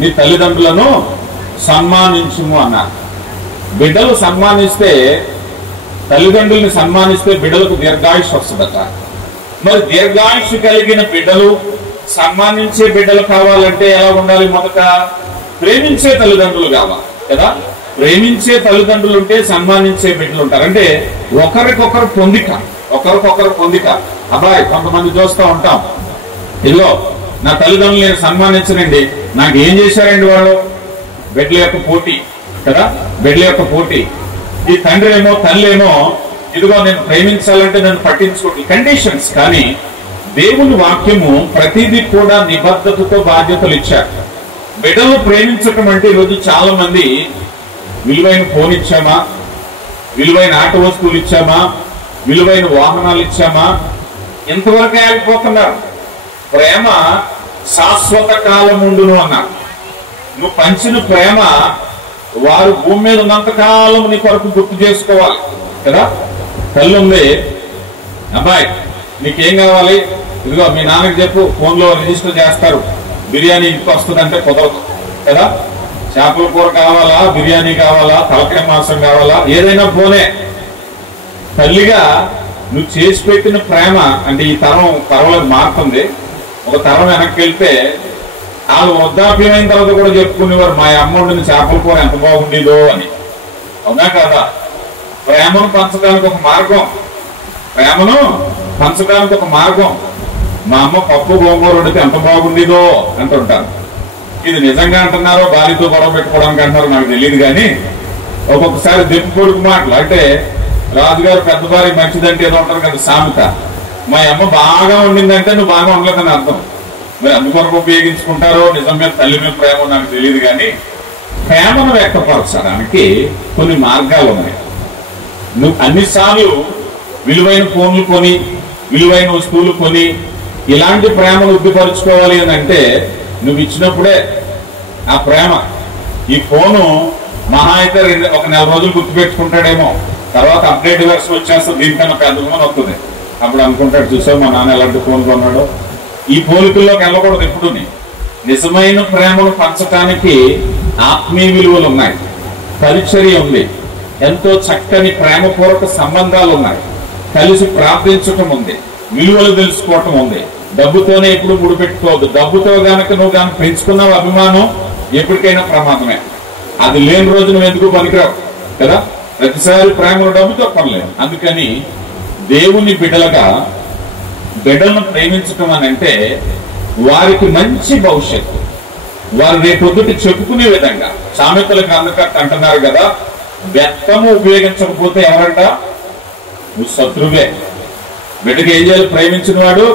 నీ తల్లిదండ్రులను సన్మానించుము అన్నారు. బిడ్డలు సన్మానిస్తే, తల్లిదండ్రుల్ని సన్మానిస్తే బిడ్డలకు దీర్ఘాయుష్ వస్తుందట. మరి దీర్ఘాయుష్ కలిగిన బిడ్డలు, సన్మానించే బిడ్డలు కావాలంటే ఎలా ఉండాలి? మొదట ప్రేమించే తల్లిదండ్రులు కావాలి కదా. ప్రేమించే తల్లిదండ్రులు ఉంటే సన్మానించే బిడ్డలు ఉంటారు. అంటే ఒకరికొకరు పొందిక. అబ్బాయి కొంతమంది చూస్తూ ఉంటాం, ఇదిగో నా తల్లిదండ్రులు నేను సన్మానించనండి, నాకు ఏం చేశారండి వాళ్ళు? బిడ్డల యొక్క పోటీ కదా, బిడ్డల యొక్క పోటీ. ఈ తండ్రి ఏమో తల్లి ఏమో ఇదిగో నేను ప్రేమించాలంటే నన్ను పట్టించుకోండి, కండిషన్స్. కానీ దేవుని వాక్యము ప్రతిదీ కూడా నిబద్ధతతో బాధ్యతలు ఇచ్చారు. బిడ్డలు ప్రేమించటం అంటే ఈరోజు చాలా మంది విలువైన ఫోన్ ఇచ్చామా, విలువైన ఆట వస్తువులు ఇచ్చామా, విలువైన వాహనాలు ఇచ్చామా, ఇంతవరకే ఆగిపోతున్నారు. ప్రేమ శాశ్వత కాలం ఉండును అన్నారు. నువ్వు పంచిన ప్రేమ వారు భూమి మీద ఉన్నంత కాలం నీ కొరకు గుర్తు చేసుకోవాలి కదా. తల్లి ఉంది, అబ్బాయి నీకేం కావాలి, ఇదిగో మీ నాన్నకి చెప్పు, ఫోన్లో రిజిస్టర్ చేస్తారు, బిర్యానీ ఇంటికి వస్తుందంటే కుదరదు కదా. చేపల కూర కావాలా, బిర్యానీ కావాలా, తలకాయ మాంసం కావాలా, ఏదైనా ఫోనే. తల్లిగా నువ్వు చేసి పెట్టిన ప్రేమ అంటే ఈ తరం పర్వాలేదు మారుతుంది. ఒక తరం వెనక్కి వెళ్తే వాళ్ళు వృద్ధాప్యమైన తర్వాత కూడా చెప్పుకునేవారు, మా అమ్మ వండిన చేపల కూర ఎంత బాగుండేదో అని. అవునా కదా? ప్రేమను పంచడానికి ఒక మార్గం, మా అమ్మ పప్పు గోంగూర వండితే ఎంత బాగుండేదో అంటుంటారు. ఇది నిజంగా అంటున్నారో భార్యతో గొడవ పెట్టుకోవడానికి అంటున్నారో నాకు తెలియదు. కానీ ఒక్కొక్కసారి దెప్పు కొడుకు మాటలు, అంటే రాజుగారు పెద్ద భార్య మంచిదంటే ఏదో ఉంటారు కదా సామెత, మా అమ్మ బాగా వండిందంటే నువ్వు బాగా ఉండలేదని అర్థం. మరి అందుకొరకు ఉపయోగించుకుంటారో నిజం మీద తల్లి మీద ప్రేమ నాకు తెలియదు. కానీ ప్రేమను వ్యక్తపరచడానికి కొన్ని మార్గాలు ఉన్నాయి. నువ్వు అన్నిసార్లు విలువైన ఫోన్లు కొని, విలువైన వస్తువులు కొని ఇలాంటి ప్రేమను వృద్ధిపరుచుకోవాలి అని అంటే నువ్వు ఇచ్చినప్పుడే ఆ ప్రేమ. ఈ ఫోను మహా అయితే ఒక 4 రోజులు గుర్తుపెట్టుకుంటాడేమో, తర్వాత అప్డేట్ వెర్షన్ వచ్చేస్తుంది, దీనికన్నా పెద్ద ఫోన్ వస్తుంది. అప్పుడు అనుకుంటాడు, చూసావు మా నాన్న ఎలాంటి ఫోన్ కొన్నాడో. ఈ పోలికల్లోకి వెళ్ళకూడదు ఎప్పుడు. నిజమైన ప్రేమను పంచటానికి ఆత్మీయ విలువలు ఉన్నాయి, పరిచర్య ఉంది, ఎంతో చక్కని ప్రేమపూర్వక సంబంధాలు ఉన్నాయి, కలిసి ప్రార్థించటం ఉంది, విలువలు తెలుసుకోవటం ఉంది. డబ్బుతోనే ఎప్పుడు ముడిపెట్టుకోవద్దు. డబ్బుతో గనక నువ్వు గనక పెంచుకున్నావు అభిమానం ఎప్పటికైనా ప్రమాదమే. అది లేని రోజు నువ్వు ఎందుకు పనికిరావు కదా. ప్రతిసారి ప్రేమను డబ్బుతో కొనలేవు. అందుకని దేవుని బిడ్డలను ప్రేమించటం అని అంటే వారికి మంచి భవిష్యత్తు, వారు రేపొద్దుటి చెప్పుకునే విధంగా. సామెతల గ్రంథకర్త అంటున్నారు కదా, వ్యర్థము ఉపయోగించకపోతే ఎవరంట? నువ్వు శత్రువే. బిడ్డకి ఏం చేయాలి? ప్రేమించిన వాడు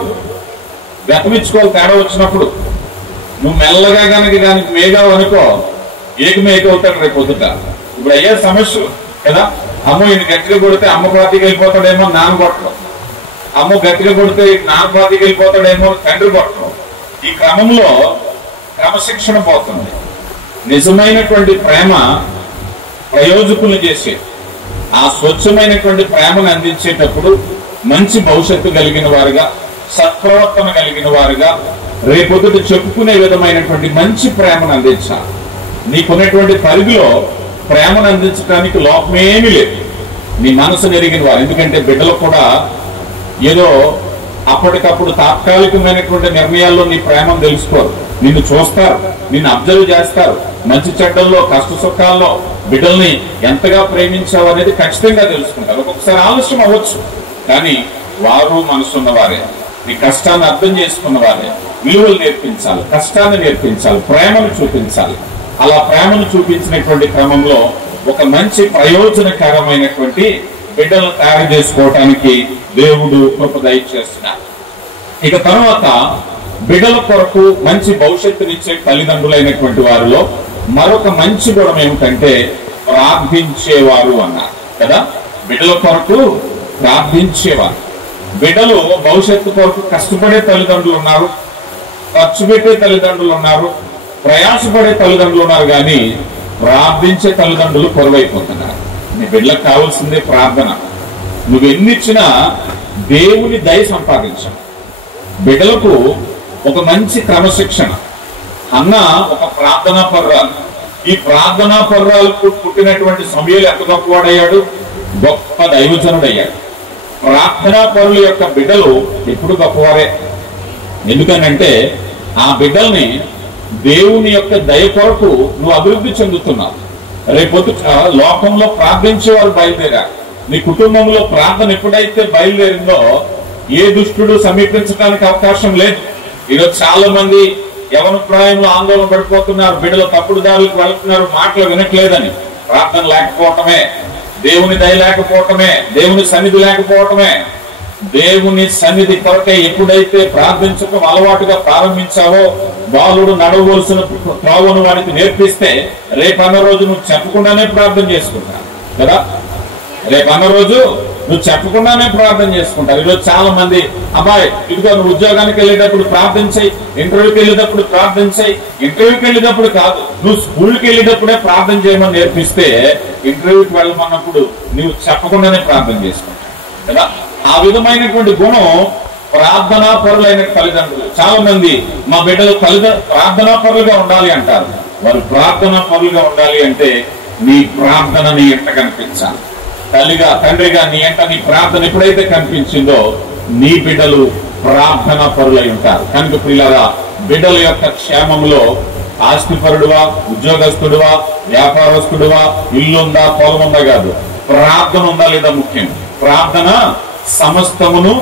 వ్యర్థమిచ్చుకోవాలి. తేడా వచ్చినప్పుడు నువ్వు మెల్లగా కనుక దానికి మేఘావు అనుకో, ఏకమేకవుతాడు రేపు పొద్దుట. ఇప్పుడు అయ్యే సమస్యలు కదా. అమ్మ ఈయన గట్టిగా కొడితే అమ్మ పార్టీకి వెళ్ళిపోతాడేమో, నాన్న కొట్టడం. అమ్మ గట్టిగా కొడితే నాన్న పార్టీకి వెళ్ళిపోతాడేమో, తండ్రి కొట్టడం. ఈ క్రమంలో క్రమశిక్షణ పోతుంది. నిజమైనటువంటి ప్రేమ ప్రయోజకులను చేసే ఆ స్వచ్ఛమైనటువంటి ప్రేమను అందించేటప్పుడు మంచి భవిష్యత్తు కలిగిన వారుగా, సత్ప్రవర్తన కలిగిన వారుగా, రేపొద్దుట చెప్పుకునే విధమైనటువంటి మంచి ప్రేమను అందించాలి. నీకున్నటువంటి పరిధిలో ప్రేమను అందించడానికి లోపమేమీ లేదు. నీ మనసు ఎరిగిన వారు. ఎందుకంటే బిడ్డలు కూడా ఏదో అప్పటికప్పుడు తాత్కాలికమైనటువంటి నిర్ణయాల్లో నీ ప్రేమను తెలుసుకోరు. నిన్ను చూస్తారు, నిన్ను అబ్జర్వ్ చేస్తారు. మంచి చెడ్డల్లో, కష్ట సుఖాల్లో బిడ్డల్ని ఎంతగా ప్రేమించావు అనేది ఖచ్చితంగా తెలుసుకుంటారు. ఒక్కొక్కసారి ఆలస్యం అవ్వచ్చు, కానీ వారు మనసున్న వారే. నీ కష్టాన్ని అర్థం చేసుకున్న వారే. విలువలు నేర్పించాలి, కష్టాన్ని నేర్పించాలి, ప్రేమను చూపించాలి. అలా ప్రేమను చూపించినటువంటి క్రమంలో ఒక మంచి ప్రయోజనకరమైనటువంటి బిడ్డలను తయారు చేసుకోవటానికి దేవుడు కృప దయచేస్తున్నారు. ఇక తర్వాత బిడ్డల కొరకు మంచి భవిష్యత్తునిచ్చే తల్లిదండ్రులైనటువంటి వారిలో మరొక మంచి గుణం ఏమిటంటే ప్రార్థించేవారు అన్నారు కదా. బిడ్డల కొరకు ప్రార్థించేవారు. బిడ్డలు భవిష్యత్తు కొరకు కష్టపడే తల్లిదండ్రులు ఉన్నారు, ఖర్చు పెట్టే తల్లిదండ్రులు ఉన్నారు, ప్రయాసపడే తల్లిదండ్రులు ఉన్నారు. కానీ ప్రార్థించే తల్లిదండ్రులు కొరవైపోతున్నారు. నీ బిడ్డలకు కావాల్సిందే ప్రార్థన. నువ్వు ఎన్నిచ్చినా దేవుని దయ సంపాదించాలి. బిడ్డలకు ఒక మంచి క్రమశిక్షణ. అన్న ఒక ప్రార్థనా పర్రాలు. ఈ ప్రార్థనా పర్రాలకు పుట్టినటువంటి సమయంలో ఎంత గొప్పవాడయ్యాడు? గొప్ప దైవజనుడయ్యాడు. ప్రార్థనా పరుల యొక్క బిడ్డలు ఎప్పుడు గొప్పవారే. ఎందుకనంటే ఆ బిడ్డల్ని దేవుని యొక్క దయ కొరకు నువ్వు అభివృద్ధి చెందుతున్నావు. రేపొద్దు లోకంలో ప్రార్థించే వారు బయలుదేరారు. నీ కుటుంబంలో ప్రార్థన ఎప్పుడైతే బయలుదేరిందో ఏ దుష్టుడు సమీపించడానికి అవకాశం లేదు. ఈరోజు చాలా మంది యవన ప్రాయంలో ఆందోళన పడిపోతున్నారు. బిడ్డలు తప్పుడు దారులకు వెళ్తున్నారు, మాటలు వినట్లేదని. ప్రార్థన లేకపోవటమే, దేవుని దయ లేకపోవటమే, దేవుని సన్నిధి లేకపోవటమే. దేవుని సన్నిధి కొరకే ఎప్పుడైతే ప్రార్థించడం అలవాటుగా ప్రారంభించావో, బాలుడు నడవలసిన త్రోవను వాడికి నేర్పిస్తే రేపన్న రోజు నువ్వు చెప్పకుండానే ప్రార్థన చేసుకుంటావు కదా. రేపన్న రోజు నువ్వు చెప్పకుండానే ప్రార్థన చేసుకుంటారు. ఈరోజు చాలా మంది, అబ్బాయి ఇదిగో నువ్వు ఉద్యోగానికి వెళ్ళేటప్పుడు ప్రార్థించాయి, ఇంటర్వ్యూకి వెళ్ళేటప్పుడు ప్రార్థించాయి. ఇంటర్వ్యూకి వెళ్ళేటప్పుడు కాదు, నువ్వు స్కూల్కి వెళ్ళేటప్పుడే ప్రార్థన చేయమని నేర్పిస్తే ఇంటర్వ్యూకి వెళ్ళమన్నప్పుడు నువ్వు చెప్పకుండానే ప్రార్థన చేసుకుంటావు కదా. ఆ విధమైనటువంటి గుణం ప్రార్థనా పరులైన తల్లిదండ్రులు. చాలా మంది మా బిడ్డలు ప్రార్థనా పరులుగా ఉండాలి అంటారు. వారు ప్రార్థనా పరులుగా ఉండాలి అంటే నీ ప్రార్థన నీ ఎంట కనిపించాలి. తల్లిగా తండ్రిగా నీ ఎంట నీ ప్రార్థన ఎప్పుడైతే కనిపించిందో నీ బిడ్డలు ప్రార్థనా పరులై ఉంటారు. కనుక పిల్లరా, బిడ్డల యొక్క క్షేమంలో ఆస్తిపరుడువా, ఉద్యోగస్తుడువా, వ్యాపారస్తుడువా, ఇల్లుందా, పొలం ఉందా కాదు, ప్రార్థన ఉందా లేదా ముఖ్యం. ప్రార్థన సమస్తమును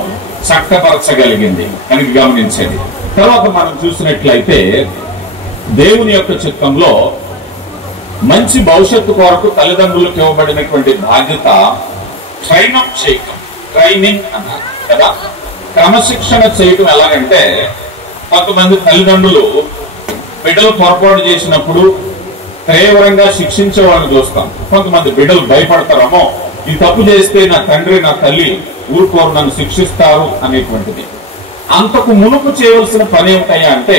చక్కపరచగలిగింది కనుక గమనించేది. తర్వాత మనం చూసినట్లయితే దేవుని యొక్క చిత్తంలో మంచి భవిష్యత్తు కొరకు తల్లిదండ్రులకు ఇవ్వబడినటువంటి బాధ్యత ట్రైనప్ చేయటం, ట్రైనింగ్ అన్నారు కదా. క్రమశిక్షణ చేయటం ఎలాగంటే, కొంతమంది తల్లిదండ్రులు బిడ్డలు పొరపాటు చేసినప్పుడు తీవ్రంగా శిక్షించే వాళ్ళని చూస్తాం. కొంతమంది బిడ్డలు భయపడతారేమో, ఈ తప్పు చేస్తే నా తండ్రి నా తల్లి ఊరుకోరు, నన్ను శిక్షిస్తారు అనేటువంటిది. అంతకు మునుపు చేయవలసిన పని ఏమిటయ్యా అంటే,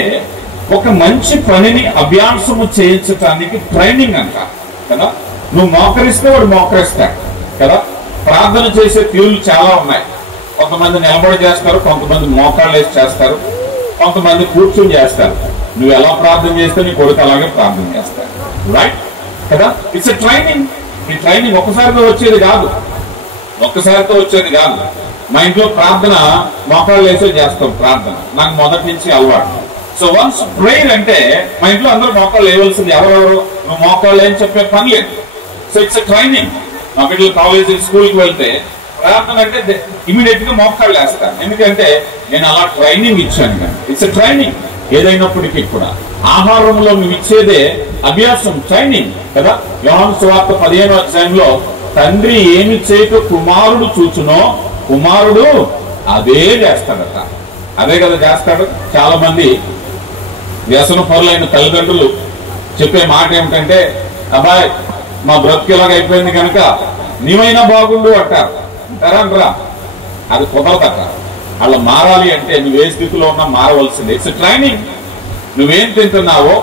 ఒక మంచి పనిని అభ్యాసము చేయించడానికి ట్రైనింగ్ అంటారు కదా. నువ్వు మోకరిస్తే వాడు మోకరిస్తాడు కదా. ప్రార్థన చేసే తీరులు చాలా ఉన్నాయి. కొంతమంది నిలబడి చేస్తారు, కొంతమంది మోకాళ్ళు వేసి చేస్తారు, కొంతమంది కూర్చొని చేస్తారు. నువ్వు ఎలా ప్రార్థన చేస్తే నీ కొడుకు అలాగే ప్రార్థన చేస్తారు. రైట్ కదా. It's a training. ఈ ట్రైనింగ్ ఒక్కసారితో వచ్చేది కాదు. మా ఇంట్లో ప్రార్థన మోకాళ్ళు వేసే చేస్తాం ప్రార్థన, నాకు మొదటి నుంచి అలవాటు. సో వన్స్ ప్రేయర్ అంటే మా ఇంట్లో అందరూ మోకాళ్ళు వేయవలసింది. ఎవరెవరు నువ్వు మోకాళ్ళు ఏం చెప్పే పని లేదు. So it's training. మా బిడ్డలు కాలేజ్ స్కూల్కి వెళ్తే ప్రార్థన అంటే ఇమీడియట్ గా మోకాళ్ళు వేస్తాను, ఎందుకంటే నేను అలా ట్రైనింగ్ ఇచ్చాను. కానీ ఇట్స్ ట్రైనింగ్. ఏదైనప్పటికీ కూడా ఆహారంలో నువ్వు ఇచ్చేదే అభ్యాసం, ట్రైనింగ్ కదా. యోహాను సువార్త 15వ అధ్యాయంలో తండ్రి ఏమి చేయక కుమారుడు చూచునో కుమారుడు అదే చేస్తాడట. అదే కదా చేస్తాడు. చాలా మంది వ్యసన పరులైన తల్లిదండ్రులు చెప్పే మాట ఏమిటంటే, అబ్బాయి మా బ్రతుకు ఇలాగైపోయింది కనుక నీవైనా బాగుండు అంటారు. అంటారా? అది కుదరదట. వాళ్ళు మారాలి అంటే నువ్వే స్థితిలో ఉన్నా మారవలసిందే. It's training. నువ్వేం తింటున్నావో,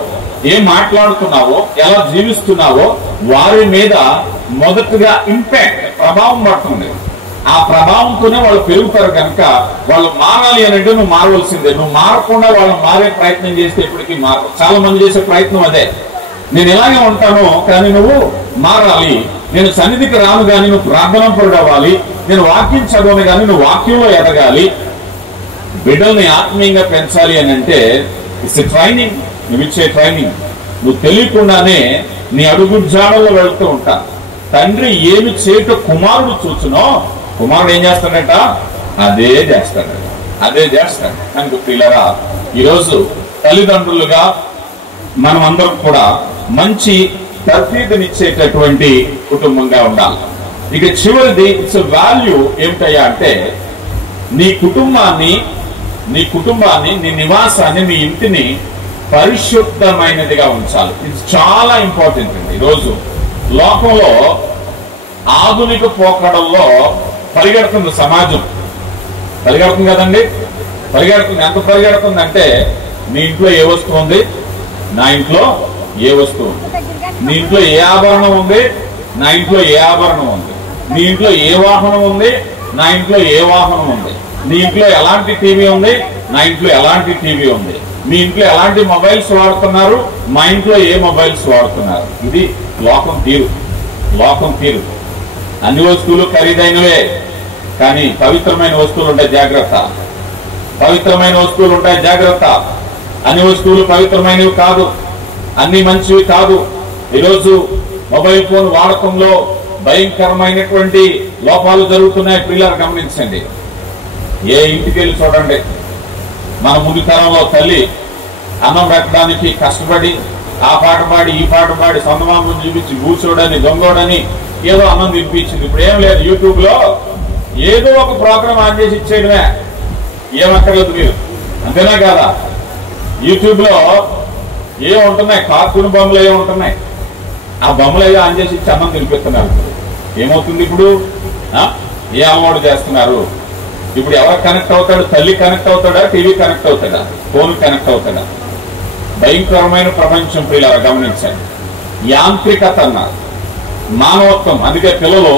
ఏం మాట్లాడుతున్నావో, ఎలా జీవిస్తున్నావో వారి మీద మొదటగా ఇంపాక్ట్, ప్రభావం పడుతుంది. ఆ ప్రభావంతోనే వాళ్ళు పెరుగుతారు. కనుక వాళ్ళు మారాలి అని అంటే నువ్వు మారవలసిందే. నువ్వు మారకుండా వాళ్ళు మారే ప్రయత్నం చేస్తే ఎప్పటికీ మారవు. చాలా మంది చేసే ప్రయత్నం అదే. నేను ఇలాగే ఉంటాను కానీ నువ్వు మారాలి. నేను సన్నిధికి రాను కానీ నువ్వు ప్రార్థన పరుడవ్వాలి. నేను వాక్యం చదవను కానీ నువ్వు వాక్యంలో ఎదగాలి. బిడ్డల్ని ఆత్మీయంగా పెంచాలి అని అంటే ఇట్స్ ట్రైనింగ్. నువ్వు ఇచ్చే ట్రైనింగ్. నువ్వు తెలియకుండానే నీ అడుగు జాడల్లో వెళ్తూ ఉంటా. తండ్రి ఏమి చేయట కుమారుడు చూచునో కుమారుడు ఏం చేస్తాడట అదే చేస్తాడట. అదే చేస్తాడు. కనుక పిల్లరా, ఈరోజు తల్లిదండ్రులుగా మనం అందరం కూడా మంచి తర్ఫీదునిచ్చేటటువంటి కుటుంబంగా ఉండాలి. ఇక చివరిది ఇట్స్ వాల్యూ ఏమిటయ్యా అంటే నీ కుటుంబాన్ని, నీ నివాసాన్ని, నీ ఇంటిని పరిశుద్ధమైనదిగా ఉంచాలి. ఇది చాలా ఇంపార్టెంట్ అండి. ఈరోజు లోకంలో ఆధునిక పోకడల్లో పరిగెడుతుంది సమాజం. పరిగెడుతుంది కదండి, పరిగెడుతుంది. ఎంత పరిగెడుతుంది అంటే నీ ఇంట్లో ఏ వస్తువు ఉంది, నా ఇంట్లో ఏ వస్తువు ఉంది. నీ ఇంట్లో ఏ ఆభరణం ఉంది, నా ఇంట్లో ఏ ఆభరణం ఉంది. నీ ఇంట్లో ఏ వాహనం ఉంది, నా ఇంట్లో ఏ వాహనం ఉంది. నీ ఇంట్లో ఎలాంటి టీవీ ఉంది, నా ఇంట్లో ఎలాంటి టీవీ ఉంది. మీ ఇంట్లో ఎలాంటి మొబైల్స్ వాడుతున్నారు, మా ఇంట్లో ఏ మొబైల్స్ వాడుతున్నారు. ఇది లోకం తీరు. లోకం తీరు. అన్ని వస్తువులు ఖరీదైనవే కానీ పవిత్రమైన వస్తువులు ఉంటాయి, జాగ్రత్త. పవిత్రమైన వస్తువులు ఉంటాయి, జాగ్రత్త. అన్ని వస్తువులు పవిత్రమైనవి కాదు, అన్ని మంచివి కాదు. ఈరోజు మొబైల్ ఫోన్ వాడకంలో భయంకరమైనటువంటి లోపాలు జరుగుతున్నాయి. పిల్లలు గమనించండి. ఏ ఇంటికి వెళ్ళి చూడండి, మన ముందు తరంలో తల్లి అన్నం పెట్టడానికి కష్టపడి ఆ పాట పాడి ఈ పాట పాడి సొంతమామని చూపించి కూర్చోడని దొంగోడని ఏదో అన్నం తినిపించింది. ఇప్పుడు ఏం లేదు, యూట్యూబ్ లో ఏదో ఒక ప్రోగ్రామ్ ఆన్ చేసి ఇచ్చేయడమే. ఏమక్కర్లేదు మీరు, అంతేనా కాదా? యూట్యూబ్ లో ఏ ఉంటున్నాయి, కార్టూన్ బొమ్మలు ఏ ఉంటున్నాయి. ఆ బొమ్మలు ఏదో ఆన్ చేసి ఇచ్చి అన్నం తినిపిస్తున్నారు. ఏమవుతుంది ఇప్పుడు? ఏ అలవాటు చేస్తున్నారు? ఇప్పుడు ఎవరు కనెక్ట్ అవుతాడు? తల్లి కనెక్ట్ అవుతాడా, టీవీ కనెక్ట్ అవుతాడా, ఫోన్ కనెక్ట్ అవుతాడా? భయంకరమైన ప్రపంచం పిల్లలు గమనించండి. యాంత్రికత అన్నారు, మానవత్వం. అందుకే పిల్లలు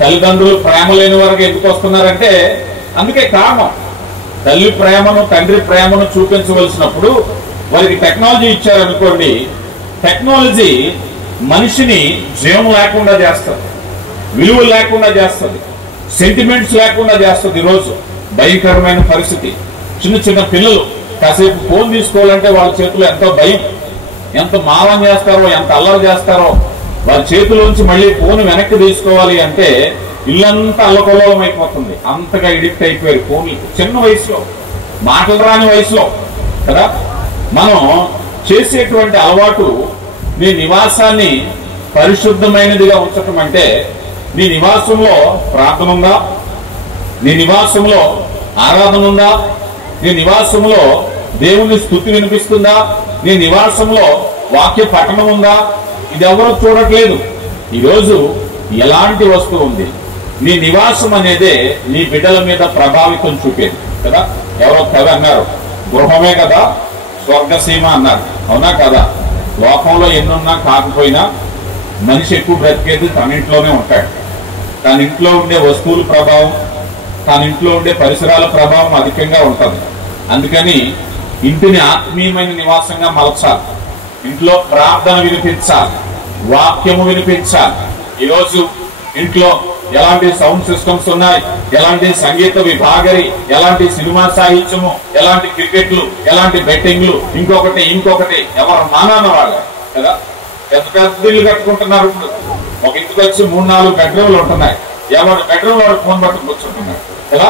తల్లిదండ్రులు ప్రేమ లేని వరకు ఎందుకు వస్తున్నారంటే అందుకే కారణం. తల్లి ప్రేమను, తండ్రి ప్రేమను చూపించవలసినప్పుడు వారికి టెక్నాలజీ ఇచ్చారనుకోండి, టెక్నాలజీ మనిషిని జీవం లేకుండా చేస్తుంది, విలువలు లేకుండా చేస్తుంది, సెంటిమెంట్స్ లేకుండా చేస్తుంది. ఈరోజు భయంకరమైన పరిస్థితి. చిన్న చిన్న పిల్లలు కాసేపు ఫోన్ తీసుకోవాలంటే వాళ్ళ చేతిలో ఎంతో భయం, ఎంత మారం చేస్తారో, ఎంత అల్లరి చేస్తారో. వాళ్ళ చేతిలోంచి మళ్ళీ ఫోన్ వెనక్కి తీసుకోవాలి అంటే ఇల్లంతా అల్లకల్లోలం అయిపోతుంది. అంతగా ఎడిక్ట్ అయిపోయారు ఫోన్లు. చిన్న వయసులో, మాటలు రాని వయసులో కదా. మనం చేసేటువంటి అలవాటు నీ నివాసాన్ని పరిశుద్ధమైనదిగా ఉంచటం అంటే నీ నివాసంలో ప్రార్థన ఉందా, నీ నివాసంలో ఆరాధన ఉందా, నీ నివాసంలో దేవుని స్తుతి వినిపిస్తుందా, నీ నివాసంలో వాక్య పఠనం ఉందా? ఇది ఎవరో చూడట్లేదు. ఈరోజు ఎలాంటి వస్తువు ఉంది? నీ నివాసం అనేదే నీ బిడ్డల మీద ప్రభావితం చూపేది కదా. ఎవరో కవి అన్నారు, గృహమే కదా స్వర్గసీమ అన్నారు. అవునా కదా? లోకంలో ఎన్నున్నా కాకపోయినా మనిషి ఎక్కువ బ్రతికేది తన ఇంట్లోనే ఉంటాడు. తన ఇంట్లో ఉండే వస్తువుల ప్రభావం, తన ఇంట్లో ఉండే పరిసరాల ప్రభావం అధికంగా ఉంటుంది. అందుకని ఇంటిని ఆత్మీయమైన నివాసంగా మలచాలి. ఇంట్లో ప్రార్థన వినిపించాలి, వాక్యము వినిపించాలి. ఈరోజు ఇంట్లో ఎలాంటి సౌండ్ సిస్టమ్స్ ఉన్నాయి, ఎలాంటి సంగీత విభాగరి, ఎలాంటి సినిమా సాహిత్యము, ఎలాంటి క్రికెట్లు, ఎలాంటి బెట్టింగ్లు, ఇంకొకటి ఎవరు నాన్న వాళ్ళు కదా. పెద్ద పెద్ద ఇల్లు కట్టుకుంటున్నారు. ఇప్పుడు ఒక ఇంటికి వచ్చి 3-4 బెడ్రూమ్లు ఉంటున్నాయి. ఎవరు బెడ్రూమ్ వాడు ఫోన్ పట్టు కూర్చుంటున్నాడు కదా.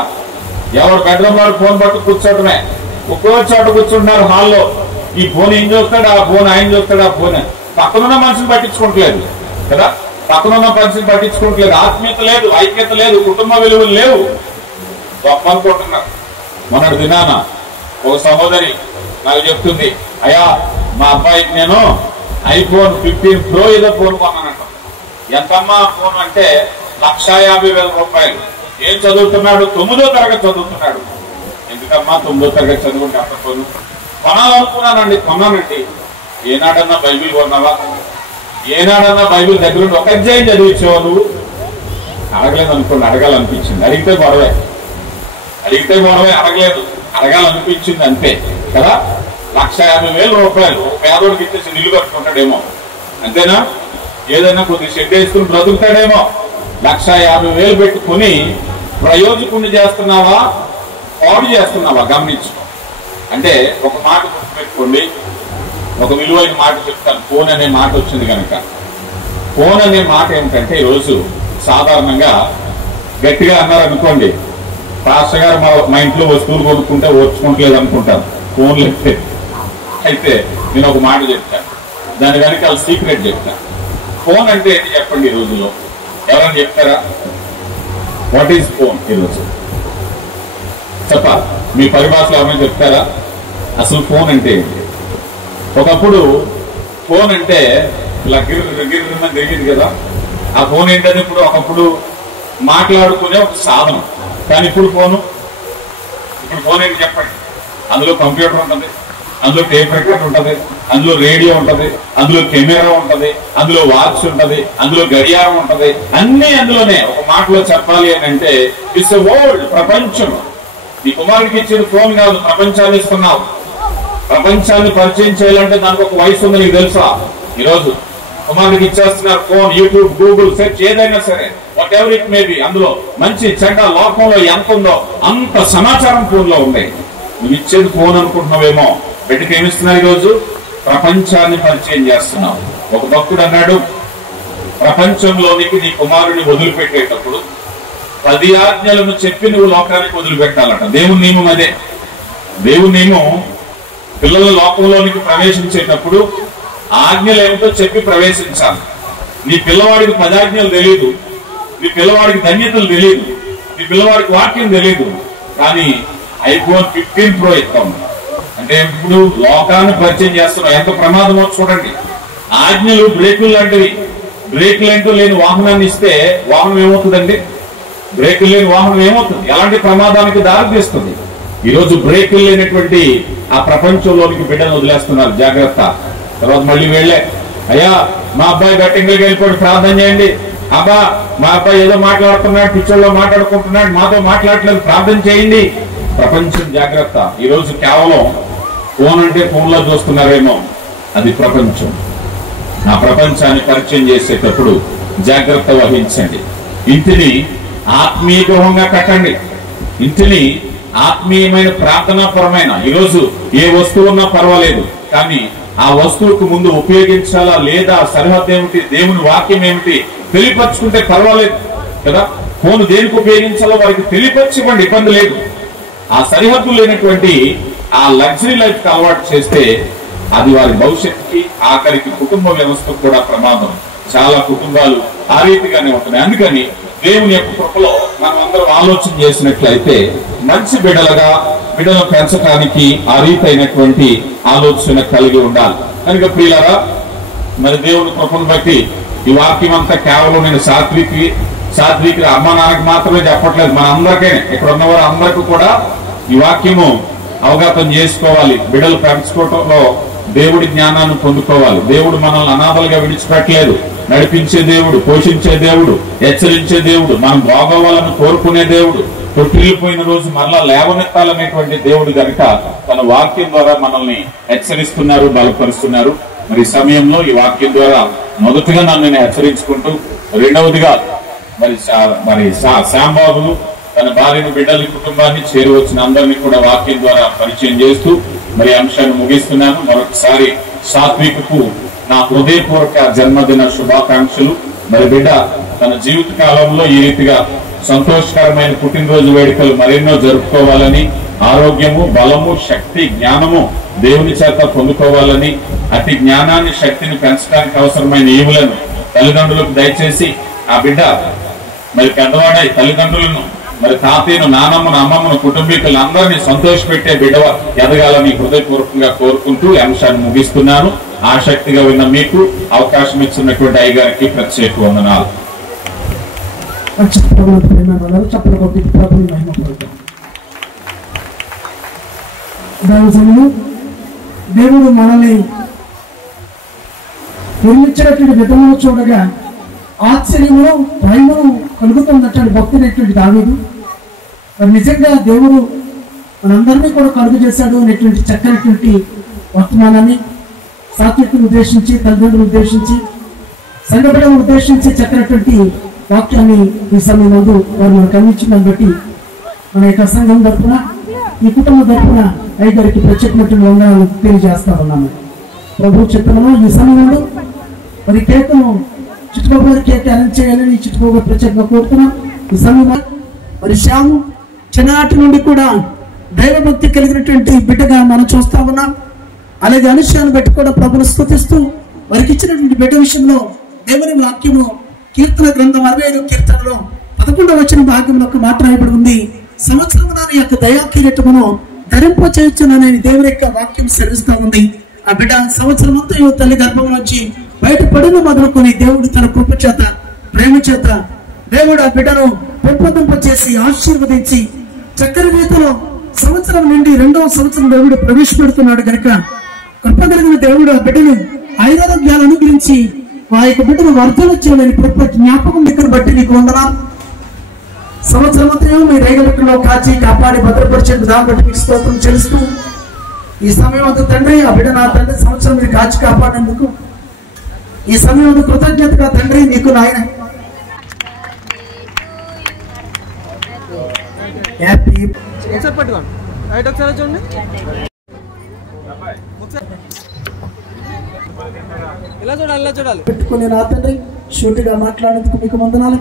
ఎవరు బెడ్రూమ్ వాడు ఫోన్ పట్టు కూర్చోటమే. ఒక్కో చోట కూర్చుంటున్నారు హాల్లో. ఈ ఫోన్ ఏం చూస్తాడు, ఆ ఫోన్ ఆయన చూస్తాడు, ఆ ఫోన్ పక్కనున్న మనిషిని పట్టించుకోవట్లేదు కదా. పక్కనున్న మనిషిని పట్టించుకోవట్లేదు. ఆత్మీయత లేదు, ఐక్యత లేదు, కుటుంబ విలువలు లేవు. గొప్ప అనుకుంటున్నారు. మొన్నటి దినాన ఒక సహోదరి నాకు చెప్తుంది, అయ్యా మా అబ్బాయికి నేను iPhone 15 Pro ఏదో ఫోన్ కొన్నానంట. ఎంతమ్మా ఫోన్ అంటే 1,50,000 రూపాయలు. ఏం చదువుతున్నాడు? 9వ తరగతి చదువుతున్నాడు. ఎందుకమ్మా 9వ తరగతి చదువుకుంటే అంత ఫోన్ కొన్నానండి. ఏనాడన్నా బైబిల్ కొన్నావా? ఏనాడన్నా బైబిల్ దగ్గర ఉండి ఒక అధ్యాయం చదివించావా నువ్వు? అడగలేదు అనుకోండి. అడగాలనిపించింది. అడిగితే గొడవే. అడగలేదు, అడగాలనిపించింది అంతే కదా. 1,50,000 రూపాయలు పేదోడికి ఇచ్చేసి నిల్లు కట్టుకుంటాడేమో, అంతేనా? ఏదైనా కొద్ది షెడ్ వేసుకుని బ్రతుకుతాడేమో. 1,50,000 పెట్టుకుని ప్రయోజకుడిని చేస్తున్నావా, పాడు చేస్తున్నావా గమనించు. అంటే ఒక మాట గుర్తుపెట్టుకోండి, ఒక విలువైన మాట చెప్తాను. ఫోన్ అనే మాట వచ్చింది కనుక. ఫోన్ అనే మాట ఏమిటంటే ఈరోజు సాధారణంగా గట్టిగా అన్నారు అనుకోండి, పాస్టర్ గారు మా ఇంట్లో వస్తువులు కొనుక్కుంటే ఓర్చుకోవట్లేదు అనుకుంటారు ఫోన్లు అయితే నేను ఒక మాట చెప్తాను, దాని వెనక వాళ్ళ సీక్రెట్ చెప్తాను. ఫోన్ అంటే ఏంటి చెప్పండి ఈ రోజులో? ఎవరైనా చెప్తారా? వాట్ ఈజ్ ఫోన్ ఈరోజు చెప్పాలి. మీ పరిభాషలో ఎవరైనా చెప్తారా అసలు ఫోన్ అంటే ఏంటి? ఒకప్పుడు ఫోన్ అంటే ఇలా గిర్రన్న తిరిగింది కదా. ఆ ఫోన్ ఏంటంటే ఇప్పుడు ఒకప్పుడు మాట్లాడుకునే ఒక సాధనం. కానీ ఇప్పుడు ఫోన్ ఏంటి చెప్పండి? అందులో కంప్యూటర్ ఉంటుంది, అందులో టేప్ రికార్డర్ ఉంటుంది, అందులో రేడియో ఉంటుంది, అందులో కెమెరా ఉంటుంది, అందులో వాచ్ ఉంటుంది, అందులో గడియారం ఉంటుంది, అన్ని అందులోనే. ఒక మాటలో చెప్పాలి అని అంటే ఇట్స్ ఎ వరల్డ్, ప్రపంచం. నీ కుమారుడికి ఇచ్చిన ఫోన్ కాదు, ప్రపంచాన్ని ఇస్తున్నావు. ప్రపంచాన్ని పరిచయం చేయాలంటే దానికి ఒక వయసు ఉంది, నీకు తెలుసా? ఈరోజు కుమారుడికి ఇచ్చేస్తున్నారు ఫోన్, యూట్యూబ్, గూగుల్ సెర్చ్, ఏదైనా సరే what ever it may be, అందులో మంచి చెడ్డ లోకంలో ఎంత ఉందో అంత సమాచారం ఫోన్ లో ఉంది. నువ్వు ఇచ్చేది ఫోన్ అనుకుంటున్నావేమో. బిడ్డకి ఏమిస్తున్నావు ఈరోజు? ప్రపంచాన్ని పరిచయం చేస్తున్నావు. ఒక భక్తుడు అన్నాడు, ప్రపంచంలోనికి నీ కుమారుడిని వదిలిపెట్టేటప్పుడు 10 ఆజ్ఞలను చెప్పి నువ్వు లోకానికి వదిలిపెట్టాలట. దేవుని నియమం అదే. దేవుని నియమం పిల్లల లోకంలోనికి ప్రవేశించేటప్పుడు ఆజ్ఞలు ఏమిటో చెప్పి ప్రవేశించాలి. నీ పిల్లవాడికి 10 ఆజ్ఞలు తెలియదు, నీ పిల్లవాడికి ధన్యతలు తెలియదు, నీ పిల్లవాడికి వాక్యం తెలియదు. కానీ iPhone 15 Pro ఇస్తాం అంటే ఇప్పుడు లోకాన్ని పరిచయం చేస్తున్నాం. ఎంత ప్రమాదమో చూడండి. ఆజ్ఞలు బ్రేకులు లాంటివి. బ్రేకులు లేని వాహనాన్ని ఇస్తే వాహనం ఏమవుతుందండి? బ్రేకులు లేని వాహనం ఏమవుతుంది? ఎలాంటి ప్రమాదానికి దారితీస్తుంది? ఈరోజు బ్రేకులు లేనటువంటి ఆ ప్రపంచంలోనికి బిడ్డను వదిలేస్తున్నారు. జాగ్రత్త. తర్వాత మళ్ళీ వెళ్ళే, అయ్యా మా అబ్బాయి బెట్టింగ్లకి వెళ్ళిపోయి ప్రార్థన చేయండి. అబ్బా మా అబ్బాయి ఏదో మాట్లాడుతున్నాడు, పిక్చర్లో మాట్లాడుకుంటున్నాడు, మాతో మాట్లాడలేదు, ప్రార్థన చేయండి. ప్రపంచం జాగ్రత్త. ఈరోజు కేవలం ఫోన్ అంటే ఫోన్లో చూస్తున్నారేమో, అది ప్రపంచం. ఆ ప్రపంచాన్ని పరిచయం చేసేటప్పుడు జాగ్రత్త వహించండి. ఇంటిని ఆత్మీయ గృహంగా కట్టండి. ఇంటిని ఆత్మీయమైన ప్రార్థనాపరమైన, ఈరోజు ఏ వస్తువు ఉన్నా పర్వాలేదు, కానీ ఆ వస్తువుకు ముందు ఉపయోగించాలా లేదా, సరిహద్దు ఏమిటి, దేవుని వాక్యం ఏమిటి తెలియపరచుకుంటే పర్వాలేదు కదా. ఫోన్ దేనికి ఉపయోగించాలో వారికి తెలియపరచివ్వండి, ఇబ్బంది లేదు. ఆ సరిహద్దు లేనటువంటి ఆ లగ్జరీ లైఫ్ కి అలవాటు చేస్తే అది వారి భవిష్యత్తుకి, ఆఖరికి కుటుంబ వ్యవస్థకు కూడా ప్రమాదం. చాలా కుటుంబాలు ఆ రీతిగానే ఉంటున్నాయి. అందుకని దేవుని యొక్క కృపలో మనం అందరం ఆలోచన చేసినట్లయితే మంచి బిడ్డలను పెంచడానికి ఆ రీతి అయినటువంటి ఆలోచన కలిగి ఉండాలి. కనుక ప్రియులారా, మరి దేవుని కృపను బట్టి ఈ వాక్యం అంతా కేవలం నేను సాత్వికి అమ్మ నాన్నకి మాత్రమే చెప్పట్లేదు, మన అందరికైనా, ఇక్కడ ఉన్నవారు అందరికీ కూడా ఈ వాక్యము అవగాహన చేసుకోవాలి. బిడ్డలు పెంచుకోవటంలో దేవుడి జ్ఞానాన్ని పొందుకోవాలి. దేవుడు మనల్ని అనాథలుగా విడిచిపెట్టలేదు. నడిపించే దేవుడు, పోషించే దేవుడు, హెచ్చరించే దేవుడు, మనం బాగోవాలని కోరుకునే దేవుడు, తొట్టిల్లిపోయిన రోజు మరలా లేవనెత్తాలనేటువంటి దేవుడు కనుక తన వాక్యం ద్వారా మనల్ని హెచ్చరిస్తున్నారు, బలపరుస్తున్నారు. మరి సమయంలో ఈ వాక్యం ద్వారా మొదటిగా నన్ను నేను హెచ్చరించుకుంటూ, రెండవదిగా మరి శ్యాంబాబును తన భార్యను బిడ్డల కుటుంబాన్ని చేరువచ్చిన అందరినీ కూడా వాక్యం ద్వారా పరిచయం చేస్తూ మరి అంశాన్ని ముగిస్తున్నాను. మరొకసారి సాత్వికకు నా హృదయపూర్వక జన్మదిన శుభాకాంక్షలు. మరి బిడ్డ తన జీవిత కాలంలో ఈ రీతిగా సంతోషకరమైన పుట్టినరోజు వేడుకలు మరెన్నో జరుపుకోవాలని, ఆరోగ్యము, బలము, శక్తి, జ్ఞానము దేవుని చేత పొందుకోవాలని, అతి జ్ఞానాన్ని, శక్తిని పెంచడానికి అవసరమైన ఈవులను తల్లిదండ్రులకు దయచేసి ఆ బిడ్డ మరి పెద్దవాడై తల్లిదండ్రులను, మరి తాతయ్యను, నానమ్మను, అమ్మమ్మను, కుటుంబీకులను అందరినీ సంతోషపెట్టే బిడ్డ ఎదగాలని హృదయపూర్వకంగా కోరుకుంటూ ఈ అంశాన్ని ముగిస్తున్నాను. ఆసక్తిగా ఉన్న మీకు అవకాశం ఇచ్చినటువంటి అయ్యగారికి ప్రత్యేక వందనాలు. దేవుడు మనల్ని నిర్మించినటువంటి విధమును చూడగా ఆశ్చర్యమును, భయమును కలుగుతున్నటువంటి భక్తుడైనటువంటి దావీదు మరి నిజంగా దేవుడు మనందరినీ కూడా కలుగు చేశాడు అనేటువంటి చక్కనటువంటి వర్తమానాన్ని సాత్వికులను ఉద్దేశించి, తల్లిదండ్రులను ఉద్దేశించి, సంఘ బిడ్డలను ఉద్దేశించి చక్కనటువంటి వాక్యాన్ని ఈ సమయంలో వారు మనకు అందించిందని బట్టి మన యొక్క సంఘం తరఫున, ఈ కుటుంబం తరఫున అయ్యగారికి ప్రత్యేకమైనటువంటి వందనాలు తెలియజేస్తా ఉన్నాము. ప్రభు చిత్తములో ఈ సమయంలో మరి కేకను చిట్టుబాబు గారి కేక్ అరేంజ్ చేయాలని చిట్టుబాబు గారు ప్రత్యేకంగా కోరుతున్నాం. ఈ సమయంలో మరి శ్యాము చిన్ననాటి నుండి కూడా దైవభక్తి కలిగినటువంటి బిడ్డగా మనం చూస్తా ఉన్నాం. అలాగే అనుష్యాన్ని బట్టి కూడా ప్రభును స్తుతిస్తూ వారికి ఇచ్చినటువంటి బిడ్డ విషయంలో దేవుని వాక్యము కీర్తన గ్రంథం 65 కీర్తనలో 11వ వచన భాగంలో ఒక మాట రాయబడి ఉంది. సంవత్సరం నాని యొక్క దయా కిరీటమును ధరింప చేయొచ్చునని దేవుని యొక్క వాక్యం సెలవిస్తూ ఉంది. ఆ బిడ్డ సంవత్సరం అంతా తల్లి గర్భం నుంచి బయటపడిన మొదలుకొని దేవుడు తన కృప చేత, ప్రేమ చేత దేవుడు ఆ బిడ్డను పెంపొందింప చేసి ఆశీర్వదించి చక్కని రీతిలో సంవత్సరం నుండి 2వ సంవత్సరం దేవుడు ప్రవేశపెడుతున్నాడు కనుక కృప కలిగిన దేవుడు ఆ బిడ్డను ఆయురారోగ్యాలు అనుగ్రహించి ఆ యొక్క బిడ్డను వర్ధన చేయాలని కృప జ్ఞాపకం దగ్గర బట్టి నీకు వందనాలు. సంవత్సరం అంతా మీ రేగలెక్కలో కాచి కాపాడి భద్రపరిచేందు దాన్ని బట్టి మీకు స్తోత్రం చెల్లిస్తూ ఈ సమయం అంతా తండ్రి ఆ బిడ్డ నా తండ్రి సంవత్సరం మీరు కాచి కాపాడేందుకు ఈ సమయం అంతా కృతజ్ఞతగా తండ్రి నీకు నాయన పెట్టుకుని నా తండ్రి షూటిగా మాట్లాడేందుకు మీకు వందనాలు.